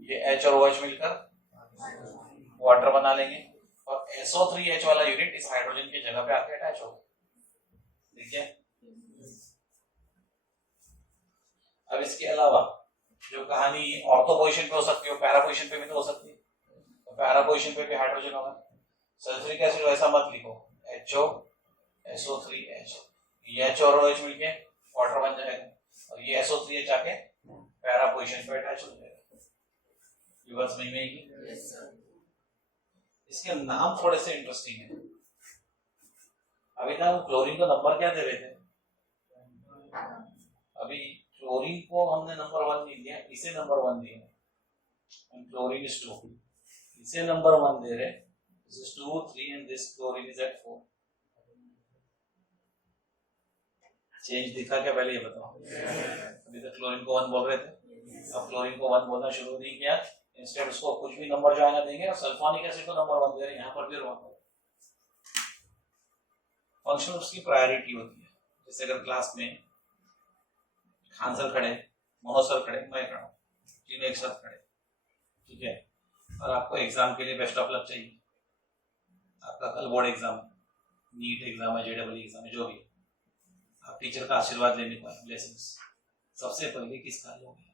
ये H और OH मिलकर वाटर बना लेंगे और SO3H वाला यूनिट इस हाइड्रोजन की जगह पे आके अटैच होगा। ठीक है, अब इसके अलावा जो कहानी ऑर्थो पोजीशन पे हो सकती है, पैरा पोजीशन पे भी तो हो सकती है। तो पैरा पोजीशन पे भी हाइड्रोजन होगा। सल्फ्यूरिक एसिड वैसा मत लिखो, HO SO3H, ये H और OH मिलके वाटर बन जाएगा और ये SO3H आके पैरा पोजीशन पे अटैच हो जाएगा। ये बात समझ में आएगी? Yes sir. इसके नाम थोड़े से इंटरेस्टिंग है। अभी तक हम क्लोरीन को नंबर क्या दे रहे थे, अभी क्लोरीन को हमने नंबर 1 नहीं दिया, इसे नंबर 1 दिया। क्लोरीन इज 2, इसे नंबर 1 दे रहे, this is 2 3 and this chlorine is at 4। Change दिखा क्या पहले ये बताओ? अभी तक क्लोरीन को 1 बोल रहे थे, अब क्लोरीन को 1 बोलना शुरू नहीं किया, इंस्टेड उसको कुछ भी नंबर जो आएगा देंगे और सल्फोनिक एसिड को नंबर 1 दे रहे हैं। यहाँ पर भी रॉन्ग है। फंक्शन उसकी प्रायोरिटी होती है। जैसे अगर क्लास में खान सर खड़े, मनोज सर खड़े, मैं खड़ा, तीनों एक साथ खड़े, ठीक है, और आपको एग्जाम के लिए बेस्ट ऑफ लक चाहिए। आपका कल बोर्ड एग्जाम, नीट एग्जाम है, JEE एग्जाम है, जो भी, आप टीचर का आशीर्वाद लेने को आए, ब्लेसिंग्स, सबसे पहले किसका लोगे?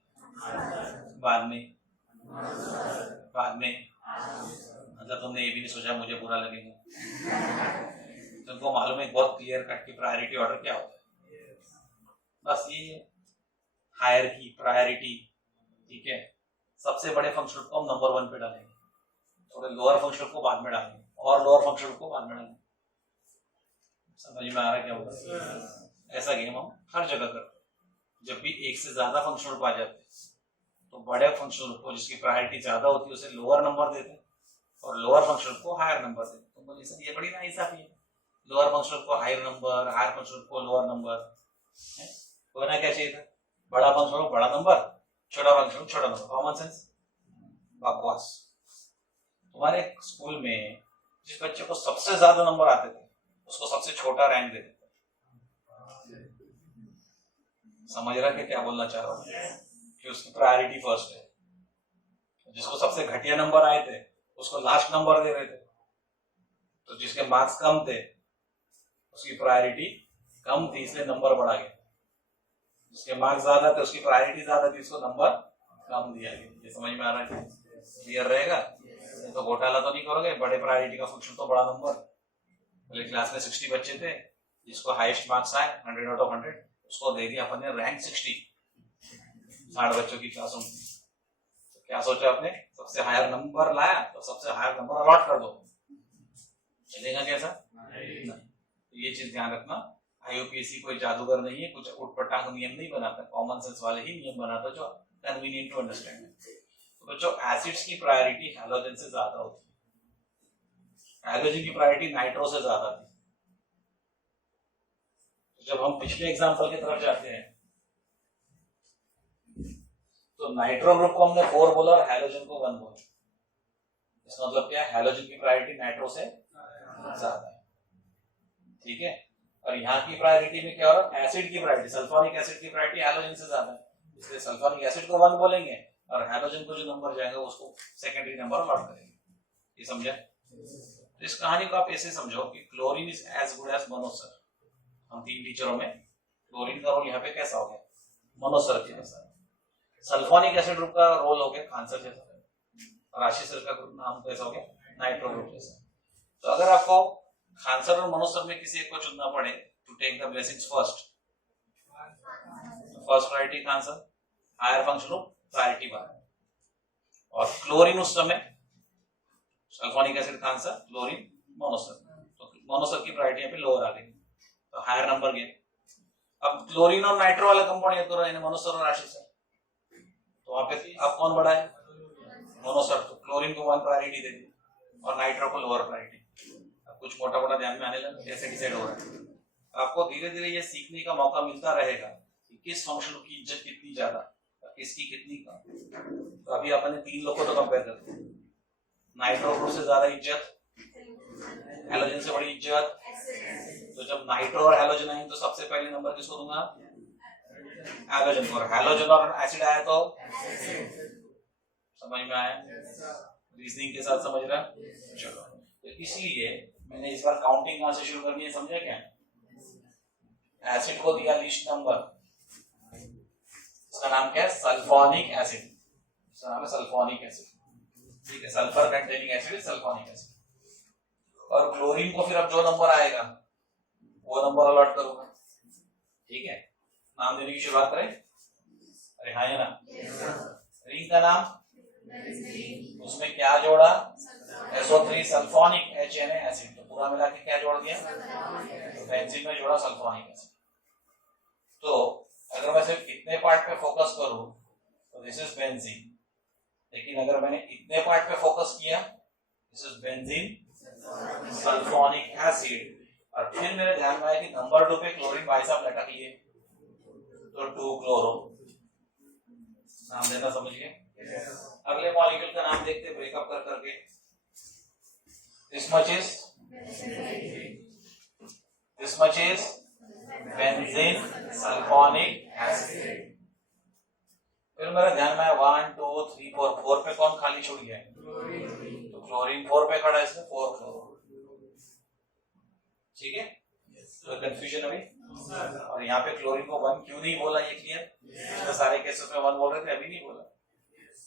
बाद में मतलब तुमने ये भी नहीं सोचा मुझे बुरा लगेगा। तुमको मालूम है बहुत क्लियर कट की प्रायोरिटी ऑर्डर क्या होता है, बस ये हायरार्की प्रायोरिटी। ठीक है, सबसे बड़े फंक्शन को हम नंबर 1 पे डालेंगे, थोड़े लोअर फंक्शन को बाद में डालेंगे और लोअर फंक्शन को बाद में डालेंगे। समझ में आ रहा है क्या होगा? ऐसा गेम हम हर जगह करते हैं। जब भी एक से ज्यादा फंक्शन ग्रुप आ जाते हैं तो बड़े फंक्शन ग्रुप को जिसकी प्रायोरिटी ज्यादा होती है उसे लोअर नंबर देते हैं और लोअर फंक्शन को हायर नंबर देते हैं। तो बोलिए सर ये बड़ी नाइंसाफी है, लोअर फंक्शन को हायर नंबर, हायर फंक्शन को लोअर नंबर, होना क्या चाहिए था? बड़ा फंक्शन को बड़ा नंबर, छोटा फंक्शन को छोटा नंबर। कॉमन सेंस, बकवास। तुम्हारे स्कूल में जिस बच्चे को सबसे ज्यादा नंबर आते थे उसको सबसे छोटा रैंक देते थे। समझ रहा है क्या बोलना चाह रहा हूँ? कि उसकी प्रायोरिटी फर्स्ट है। जिसको सबसे घटिया नंबर आए थे उसको लास्ट नंबर दे रहे थे, तो जिसके मार्क्स कम थे उसकी प्रायोरिटी कम थी, इसलिए नंबर बढ़ा गया। जिसके मार्क्स ज्यादा थे उसकी प्रायोरिटी ज्यादा थी, उसको नंबर कम दिया गया। ये समझ में आ रहा है? क्लियर रहेगा? तो घोटाला तो नहीं करोगे, बड़े प्रायोरिटी का फंक्शन तो बड़ा नंबर। पहले क्लास में 60 बच्चे थे, जिसको हाईएस्ट मार्क्स आए 100 आउट ऑफ 100 उसको दे दिया अपन ने रैंक 60। 60 बच्चों की क्लास में तो क्या सोचा आपने? सबसे हायर नंबर लाया तो सबसे हायर नंबर अलॉट कर दो। चलेगा कैसा? नहीं। तो ये चीज ध्यान रखना, IUPAC कोई जादूगर नहीं है, कुछ उटपटांग नियम नहीं बनाता, कॉमन सेंस वाले ही नियम बनाता जो कन्वीनियंट टू अंडरस्टैंड। तो बच्चों एसिड्स की प्रायोरिटी हैलोजन से ज्यादा होती है, हैलोजन की प्रायोरिटी नाइट्रो से ज्यादा थी। जब हम पिछले एग्जांपल की तरफ जाते हैं तो नाइट्रो ग्रुप को हमने 4 बोला और हैलोजन को 1 बोला। इसका मतलब क्या है? हैलोजन की प्रायोरिटी नाइट्रो से ज्यादा है। ठीक है, और यहाँ की प्रायोरिटी में क्या हो रहा है? एसिड की प्रायोरिटी, सल्फोनिक एसिड की प्रायोरिटी हैलोजन से ज्यादा है, इसलिए सल्फोनिक एसिड को 1 बोलेंगे और हैलोजन को जो नंबर जाएगा उसको सेकेंडरी नंबर अलॉट करेंगे। ये समझे? तो इस कहानी को आप ऐसे समझो कि chlorine is as good as मोनोसर। हम 3 टीचरों में क्लोरीन का रोल यहाँ पे कैसा हो गया? मोनोसर के जैसा। सल्फोनिक एसिड ग्रुप का रोल हो गया खानसर जैसा, और आशीष सर का ग्रुप नाम कैसा हो गया? नाइट्रो ग्रुप जैसा। तो अगर आपको खानसर और मोनोसर में किसी एक को चुनना पड़े to take the blessings first, first priority खानसर, हायर फंक्शन ग्रुप प्रायोरिटी 1, और क्लोरीन उस समय सल्फोनिक एसिड खानसर, क्लोरीन मोनोसर, तो मोनोसर की प्रायोरिटी यहाँ पे लोअर आ गई, तो हायर नंबर गया। अब क्लोरीन और नाइट्रो वाला कंपाउंड याद करो, यानी मोनोसर और आशीष सर, तो वहां पे अब कौन बड़ा है, दोनों सब। तो क्लोरीन को 1 प्रायोरिटी दे दी और नाइट्रो को लोअर प्रायोरिटी। अब कुछ मोटा मोटा ध्यान में आने लगा कैसे डिसाइड हो रहा है। आपको धीरे धीरे ये सीखने का मौका मिलता रहेगा कि किस फंक्शन की इज्जत कितनी ज्यादा और किसकी कितनी कम। तो अभी अपन ने 3 लोग को तो कंपेयर कर, नाइट्रो ग्रुप से ज्यादा इज्जत, हैलोजन से बड़ी इज्जत। तो जब नाइट्रो और हैलोजन आए तो सबसे पहले नंबर किसको दूंगा, हैलोजन। और हैलोजन और एसिड आया तो समझ में आया, रीजनिंग के साथ समझ रहा। चलो, तो इसलिए मैंने इस बार काउंटिंग कहां से शुरू करनी है, समझा क्या। एसिड को दिया लिस्ट नंबर, इसका नाम क्या है, सल्फोनिक एसिड। इसका नाम है सल्फोनिक एसिड, ठीक है, sulphur containing acid sulphonic acid. और क्लोरीन को फिर अब जो नंबर आएगा वो नंबर अलॉट करूंगा, ठीक है। नाम देने की शुरुआत करें, अरे हाँ है ना। रिंग का नाम, उसमें क्या जोड़ा, SO3 सल्फोनिक HNA एसिड। तो पूरा मिला के क्या जोड़ दिया, तो बेंजीन में जोड़ा सल्फोनिक एसिड। तो अगर मैं सिर्फ इतने पार्ट पे फोकस करूं तो दिस इज बेंजीन, लेकिन अगर मैंने इतने पार्ट पे फोकस किया, this is benzene sulphonic acid. और फिर मेरे ध्यान में आया कि नंबर 2 पे क्लोरीन भाई साहब लटक लिए, तो 2 क्लोरो नाम देना, समझ गए। अगले मॉलिक्यूल का नाम देखते ब्रेकअप कर करके। This much is benzene sulphonic acid. फिर मेरे ध्यान में 1 2 3 4 पे कौन खाली छोड़ गया, तो क्लोरीन 4 पे खड़ा है, इसमें 4 क्लोरो, ठीक है। तो कंफ्यूजन अभी, और यहाँ पे क्लोरीन को 1 क्यों नहीं बोला, ये क्लियर। सारे केसेस में 1 बोल रहे थे, अभी नहीं बोला,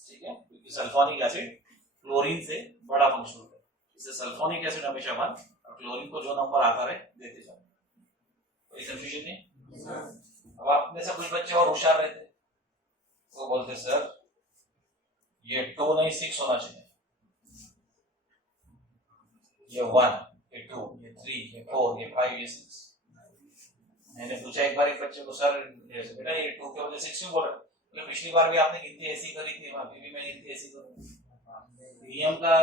ठीक है, क्योंकि सल्फोनिक एसिड क्लोरीन से बड़ा फंक्शन होता है, इससे सल्फोनिक एसिड हमेशा 1 और क्लोरीन को जो नंबर आता रहे देते जाओ। कोई कंफ्यूजन नहीं। अब आप में से कुछ बच्चे और होशियार रहते, वो बोलते सर ये 2 नहीं 6 होना चाहिए, ये 1 ये 2 ये 3 ये 4 ये 5 ये 6। मैंने पूछा एक बार एक बच्चे को, सर बेटा ये 2 के बजाय 6 क्यों बोल रहे, तो पिछली बार भी आपने गिनती ऐसी करी थी, अभी भी मैं गिनती ऐसी करूँ। नियम का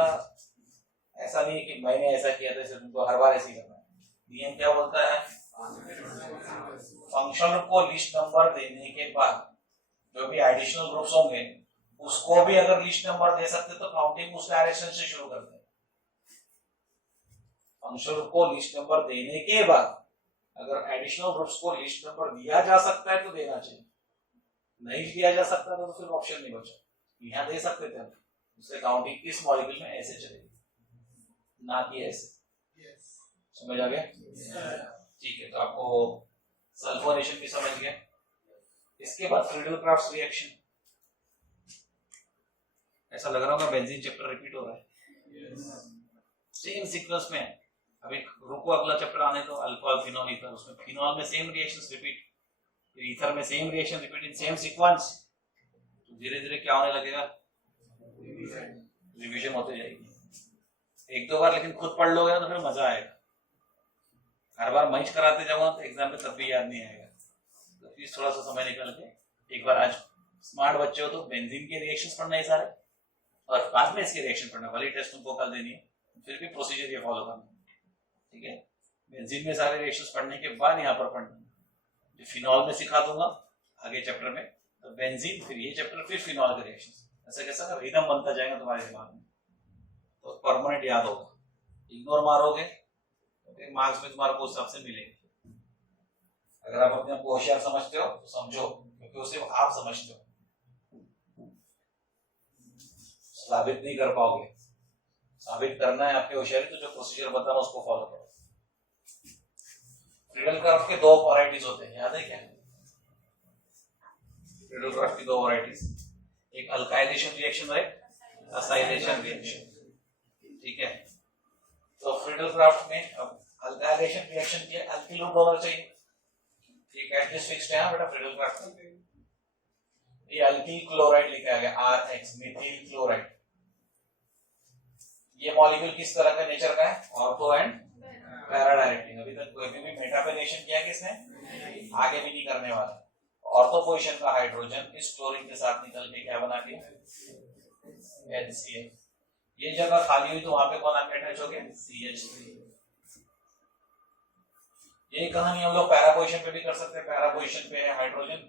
ऐसा नहीं है कि मैंने ऐसा किया था सिर्फ तुमको हर बार ऐसे ही करना है। नियम क्या बोलता है, फंक्शन को लिस्ट नंबर देने के बाद जो भी एडिशनल ग्रुप्स होंगे उसको भी अगर लिस्ट नंबर दे सकते तो काउंटिंग उस डायरेक्शन से शुरू करते हैं। फंक्शन को लिस्ट नंबर देने के बाद अगर एडिशनल ग्रुप्स को लिस्ट नंबर दिया जा सकता है तो देना चाहिए, नहीं दिया जा सकता तो फिर ऑप्शन नहीं बचा। यहाँ दे सकते थे, उससे काउंटिंग इस मॉलिक्यूल में ऐसे चलेगी, ना कि ऐसे। समझ आ गया, ठीक है। तो आपको सल्फोनेशन भी समझ गया। इसके बाद फ्रीडल-क्राफ्ट रिएक्शन। ऐसा लग रहा होगा बेंजीन चैप्टर रिपीट हो रहा है, सेम सीक्वेंस में। अभी रुको, अगला चैप्टर आने दो, अल्कोहल फिनॉल ईथर। उसमें फिनॉल में सेम रिएक्शंस रिपीट, ईथर में same reaction repeat in same sequence. तो धीरे धीरे क्या होने लगेगा, रिवीजन होते जाएगी। 1-2 बार लेकिन खुद पढ़ लोगे ना तो फिर मजा आएगा। हर बार मंच कराते जाऊंगा तो एग्जाम में तब भी याद नहीं आएगा। तो प्लीज थोड़ा सा समय निकाल के एक बार, आज स्मार्ट बच्चे हो तो बेंजीन के रिएक्शंस पढ़ना है सारे, और बाद में इसके रिएक्शन पढ़ना। वाली टेस्ट तुमको कल देनी है, फिर भी प्रोसीजर ये फॉलो करना, ठीक है। बेंजीन में सारे रिएक्शंस पढ़ने के बाद यहाँ पर पढ़ना। फिनॉल में सिखा दूंगा आगे चैप्टर में, तो बेंजीन फिर ये चैप्टर फिर फिनॉल के रिएक्शंस, ऐसा कैसा रिदम बनता जाएगा तुम्हारे दिमाग में, तो परमानेंट याद होगा। इग्नोर मारोगे तो मार्क्स में तुम्हारे को उस हिसाब से मिलेंगे। अगर आप अपने आप को होशियार समझते हो तो समझो, क्योंकि वो सिर्फ आप समझते हो, साबित नहीं कर पाओगे। साबित करना है आपके होशियारी तो जो प्रोसीजर बताना उसको फॉलो करो। फ्रीडल-क्राफ्ट के 2 वैरायटीज होते हैं, याद है क्या। फ्रीडल-क्राफ्ट की 2 वैरायटीज, एक अल्काइलेशन रिएक्शन और एक असाइलेशन रिएक्शन, ठीक है। तो फ्रीडल-क्राफ्ट में अब अल्काइलेशन रिएक्शन के अल्किल ग्रुप डोनर चाहिए, ये कैटलिस्ट फिक्स्ड है बेटा फ्रीडल-क्राफ्ट में। ये अल्किल क्लोराइड लिखा गया RH, मिथिल क्लोराइड। ये मॉलिक्यूल किस तरह का नेचर का है, ऑर्थो एंड पैरा डायरेक्टिंग। अभी तक कोई भी मेटा पे रिएक्शन किया किसने, आगे भी नहीं करने वाला। ऑर्थो पोजीशन का हाइड्रोजन इस क्लोरीन के साथ निकल के क्या बना के HCl। ये जगह खाली हुई तो वहां पे कौन आके अटैच हो गया CH3। यही कहानी हम लोग पैरा पोजीशन पे भी कर सकते हैं। पैरा पोजीशन पे है हाइड्रोजन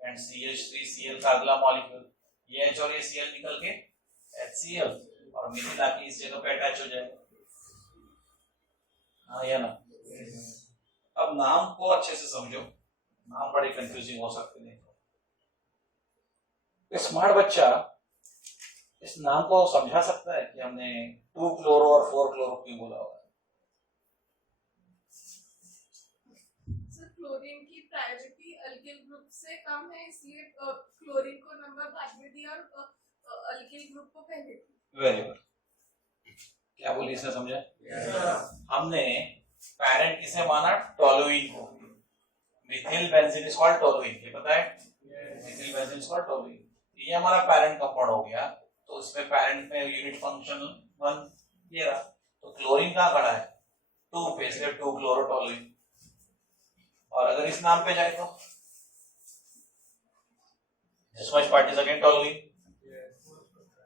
एंड CH3 Cl का अगला मॉलिक्यूल, ये H और ये Cl निकल के HCl और मिथिल आके इस जगह पे अटैच हो जाएगा। हाँ या ना। अब नाम को अच्छे से समझो, नाम बड़े कंफ्यूजिंग हो सकते हैं। स्मार्ट बच्चा इस नाम को समझा सकता है कि हमने 2 क्लोरो और 4 क्लोरो क्यों बोला होगा। सर क्लोरीन की प्रायोरिटी अल्किल ग्रुप से कम है, इसलिए क्लोरीन को नंबर बाद में दिया और अल्किल ग्रुप को पहले दिया। Very good. क्या बोली इसने समझा? हमने पैरेंट किसे माना? टोलुइन को। Mithil benzene is called toluene, ये पता है? Mithil benzene is called toluene. ये हमारा पैरेंट कंपाउंड हो गया, तो इसमें पैरेंट में यूनिट फंक्शन 1 ये रहा। तो क्लोरीन कहाँ खड़ा है? 2 पे, इसलिए 2 क्लोरोटोलुइन। और अगर इस नाम पे जाए तो this much part is again toluene.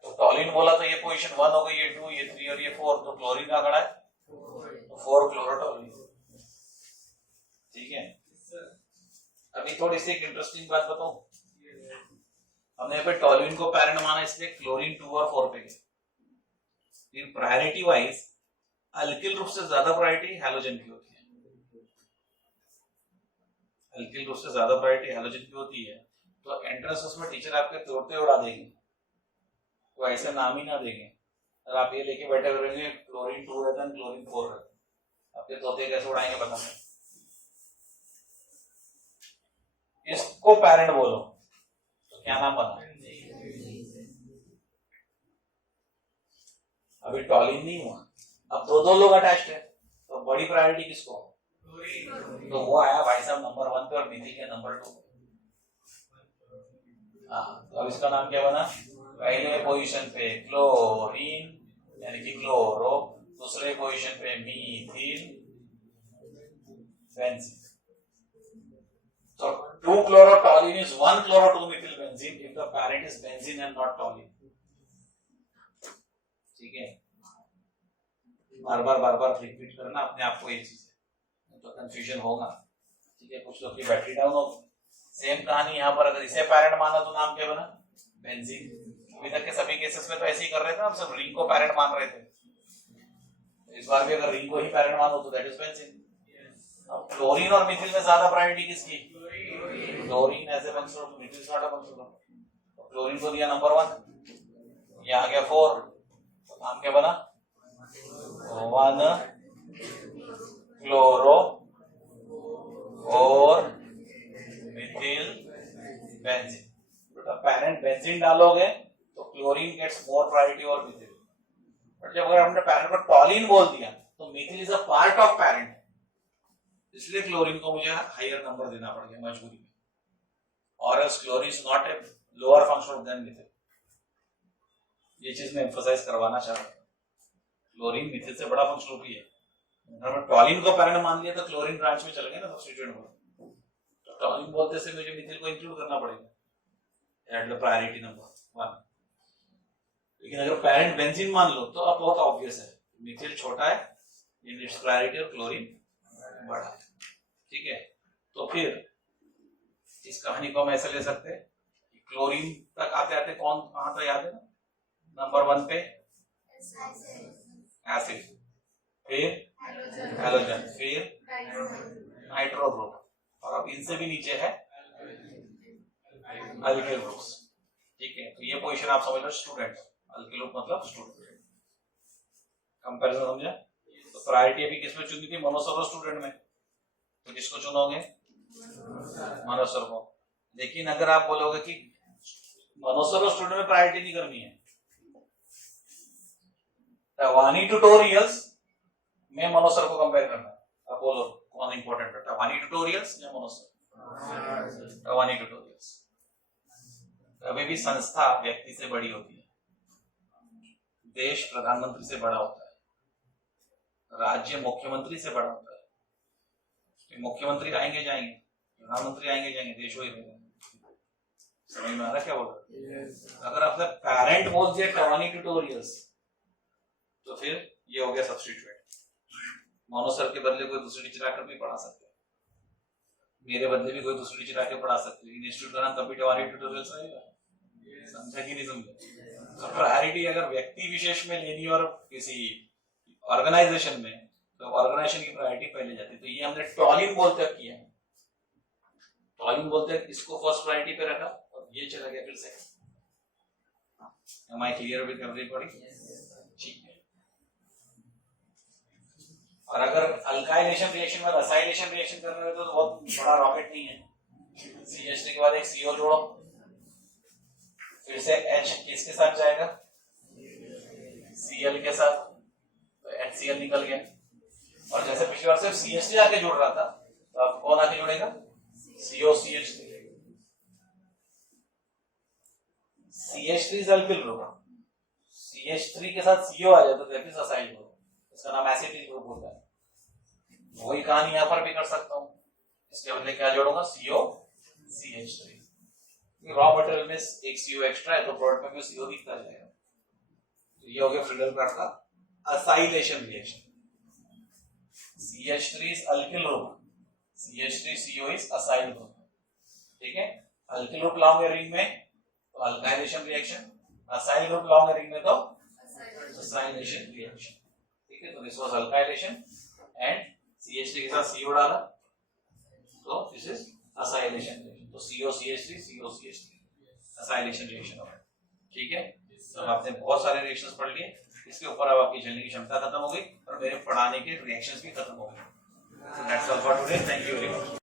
तो टोलुइन बोला तो ये पोजीशन 1 हो गई, ये 2, ये 3 और ये 4। तो क्लोरीन कहाँ खड़ा है? तो 4 क्लोरोटोलुइन। ठीक है। अभी थोड़ी सी एक इंटरेस्टिंग बात बताऊं। हमने यहाँ पे टोलुइन को पैरेंट माना, इसलिए क्लोरीन 2 और 4 पे गए। इन प्रायोरिटी वाइज अल्किल ग्रुप से ज्यादा प्रायोरिटी हैलोजन की होती है। अल्किल ग्रुप से ज्यादा प्रायोरिटी हैलोजन की होती है। तो एंट्रेंस उसमें टीचर आपके तोड़ते उड़ा देंगे, वो ऐसे नाम ही ना देंगे। और आप ये लेके बैठे रहेंगे क्लोरीन 2 रहता है, क्लोरीन 4 रहता है, आपके तोते कैसे उड़ाएंगे पता नहीं। इसको पैरेंट बोलो तो क्या नाम बना? अभी टॉलिन नहीं हुआ, अब दो लोग अटैच्ड है, तो बड़ी प्रायोरिटी किसको? तो वो आया भाई साहब नंबर 1 पे और मिथिल के नंबर 2 पे। तो अब इसका नाम क्या बना? पहले पोजीशन पे क्लोरीन यानी कि क्लोरो, दूसरे पोजीशन पे मीथिल benzene. So 2 chlorotoluene is 1 chloro 2 methyl benzene if the parent is benzene and not toluene. ठीक है, बार बार रिपीट करना अपने आप को ये चीज, तो कंफ्यूजन होगा। ठीक है, कुछ लोग की बैटरी डाउन हो। सेम कहानी यहाँ पर, अगर इसे पैरेंट माना तो नाम क्या बना? बेंजीन। अभी तक के सभी केसेस में तो ऐसे ही कर रहे थे, हम सब रिंग को पैरेंट मान रहे थे। इस बार भी अगर रिंग को ही पैरेंट मानो तो दैट इज बेंजीन। अब क्लोरीन और मिथिल में ज्यादा प्रायोरिटी किसकी? Chlorine as a function of methyl is not a function of. Chlorine को दिया नंबर 1, ये आ गया 4, नाम क्या बना? 1 क्लोरो और मिथिल बेंजीन। बेटा पैरेंट बेंजीन डालोगे तो क्लोरीन गेट्स मोर प्रायोरिटी और मिथिल। बट जब अगर हमने पैरेंट को टॉलिन बोल दिया तो Mithil is a part of parent, इसलिए क्लोरीन को मुझे हायर नंबर देना पड़ गया मजबूरी में। और else chlorine is not a lower function than methyl. ये चीज मैं एम्फसाइज करवाना चाह रहा हूं। क्लोरीन मिथिल से बड़ा फंक्शन ग्रुप ही है। अगर टॉलिन को पैरेंट मान लिया तो क्लोरीन ब्रांच में चले गए ना सब्स्टिट्यूएंट में। तो टॉलिन बोलते से मुझे मिथिल को इंक्लूड करना पड़ेगा एट द प्रायोरिटी नंबर 1। लेकिन अगर पैरेंट बेंजीन मान लो तो अब बहुत ऑब्वियस है, मिथिल छोटा है इन इट्स प्रायोरिटी और क्लोरीन बड़ा है। ठीक है, तो फिर इस कहानी को हम ऐसे ले सकते हैं कि क्लोरीन तक आते आते कौन कहां तक याद है ना? नंबर 1 पे एसिड, फिर हैलोजन, फिर नाइट्रो ग्रुप, और अब इनसे भी नीचे है अल्किल ग्रुप्स। ठीक है, तो ये पोजीशन आप समझ लो स्टूडेंट। अल्किल ग्रुप मतलब स्टूडेंट। कंपैरिजन समझा? तो प्रायोरिटी अभी किसमें चुनी थी? मोनोसर्वो स्टूडेंट में। तो किसको चुनोगे? मोनोसर्वो। लेकिन अगर आप बोलोगे कि मोनोसर्वो स्टूडेंट में प्रायोरिटी नहीं करनी है, टवानी ट्यूटोरियल्स में मोनोसर्वो को कंपेयर करना है, अब बोलो कौन इंपॉर्टेंट है, टवानी ट्यूटोरियल्स या मोनोसर्वो? टवानी ट्यूटोरियल्स। कभी भी संस्था व्यक्ति से बड़ी होती है, देश प्रधानमंत्री से बड़ा होता है, राज्य मुख्यमंत्री से बड़ा होता है। मुख्यमंत्री आएंगे जाएंगे, प्रधानमंत्री आएंगे जाएंगे, देश वही रहेगा। समझ में आ रहा क्या बोल रहा? अगर आपने पेरेंट बोल दिया टवानी ट्यूटोरियल्स तो फिर ये हो गया सब्स्टिट्यूट। मोनो सर के बदले कोई दूसरी टीचर आकर भी पढ़ा सकते हैं, मेरे बदले भी कोई दूसरी टीचर आकर पढ़ा सकते हैं। इंस्टीट्यूट का नाम तभी टवानी ट्यूटोरियल्स आएगा। समझा कि नहीं समझा? तो प्रायोरिटी अगर व्यक्ति विशेष में लेनी और किसी ऑर्गेनाइजेशन में, तो ऑर्गेनाइजेशन की प्रायोरिटी पहले जाती है। तो ये हमने टॉलिन बोलते किया, टॉलिन बोलते इसको फर्स्ट प्रायोरिटी पे रखा और ये चला गया फिर second. Am I clear with everybody? ठीक है। और अगर अल्काइलेशन रिएक्शन में असाइलेशन रिएक्शन कर रहे हो तो बहुत बड़ा रॉकेट नहीं है। CH3 के बाद एक CO जोड़ो, फिर से H किसके साथ जाएगा? Cl के साथ, तो HCl निकल गया। और जैसे पिछली बार सिर्फ CH3 आके जुड़ रहा था, तो अब कौन आके जुड़ेगा? COCH3। CH3 is alkyl group, CH3 के साथ CO आ जाए तो दैट इज असाइल ग्रुप, इसका नाम एसिटिक ग्रुप होता है। वही कहानी यहाँ पर भी कर सकता हूँ, इसके बदले क्या जोड़ूंगा? COCH3। रॉ मटेरियल में एक CO एक्स्ट्रा है तो प्रोडक्ट में भी CO दिखता जाएगा। तो ये हो गया फ्रीडलबर्ग का acylation reaction. CH3 is alkyl group, CH3CO is acyl group। ठीक है, alkyl group लॉन्ग रिंग में तो alkylation reaction, acyl group long ring में तो असाइलेशन रिएक्शन। ठीक है, तो this was alkylation and CH3 के साथ CO डाला तो दिस इज असाइलेशन रिएक्शन। तो COCH3 COCH3 असाइलेशन रिएक्शन हो गया। ठीक है, तो आपने बहुत सारे रिएक्शंस पढ़ लिए, इसके ऊपर अब आपकी चलने की क्षमता खत्म हो गई और मेरे पढ़ाने के रिएक्शंस भी खत्म हो गए। So that's all for today. Thank you very much.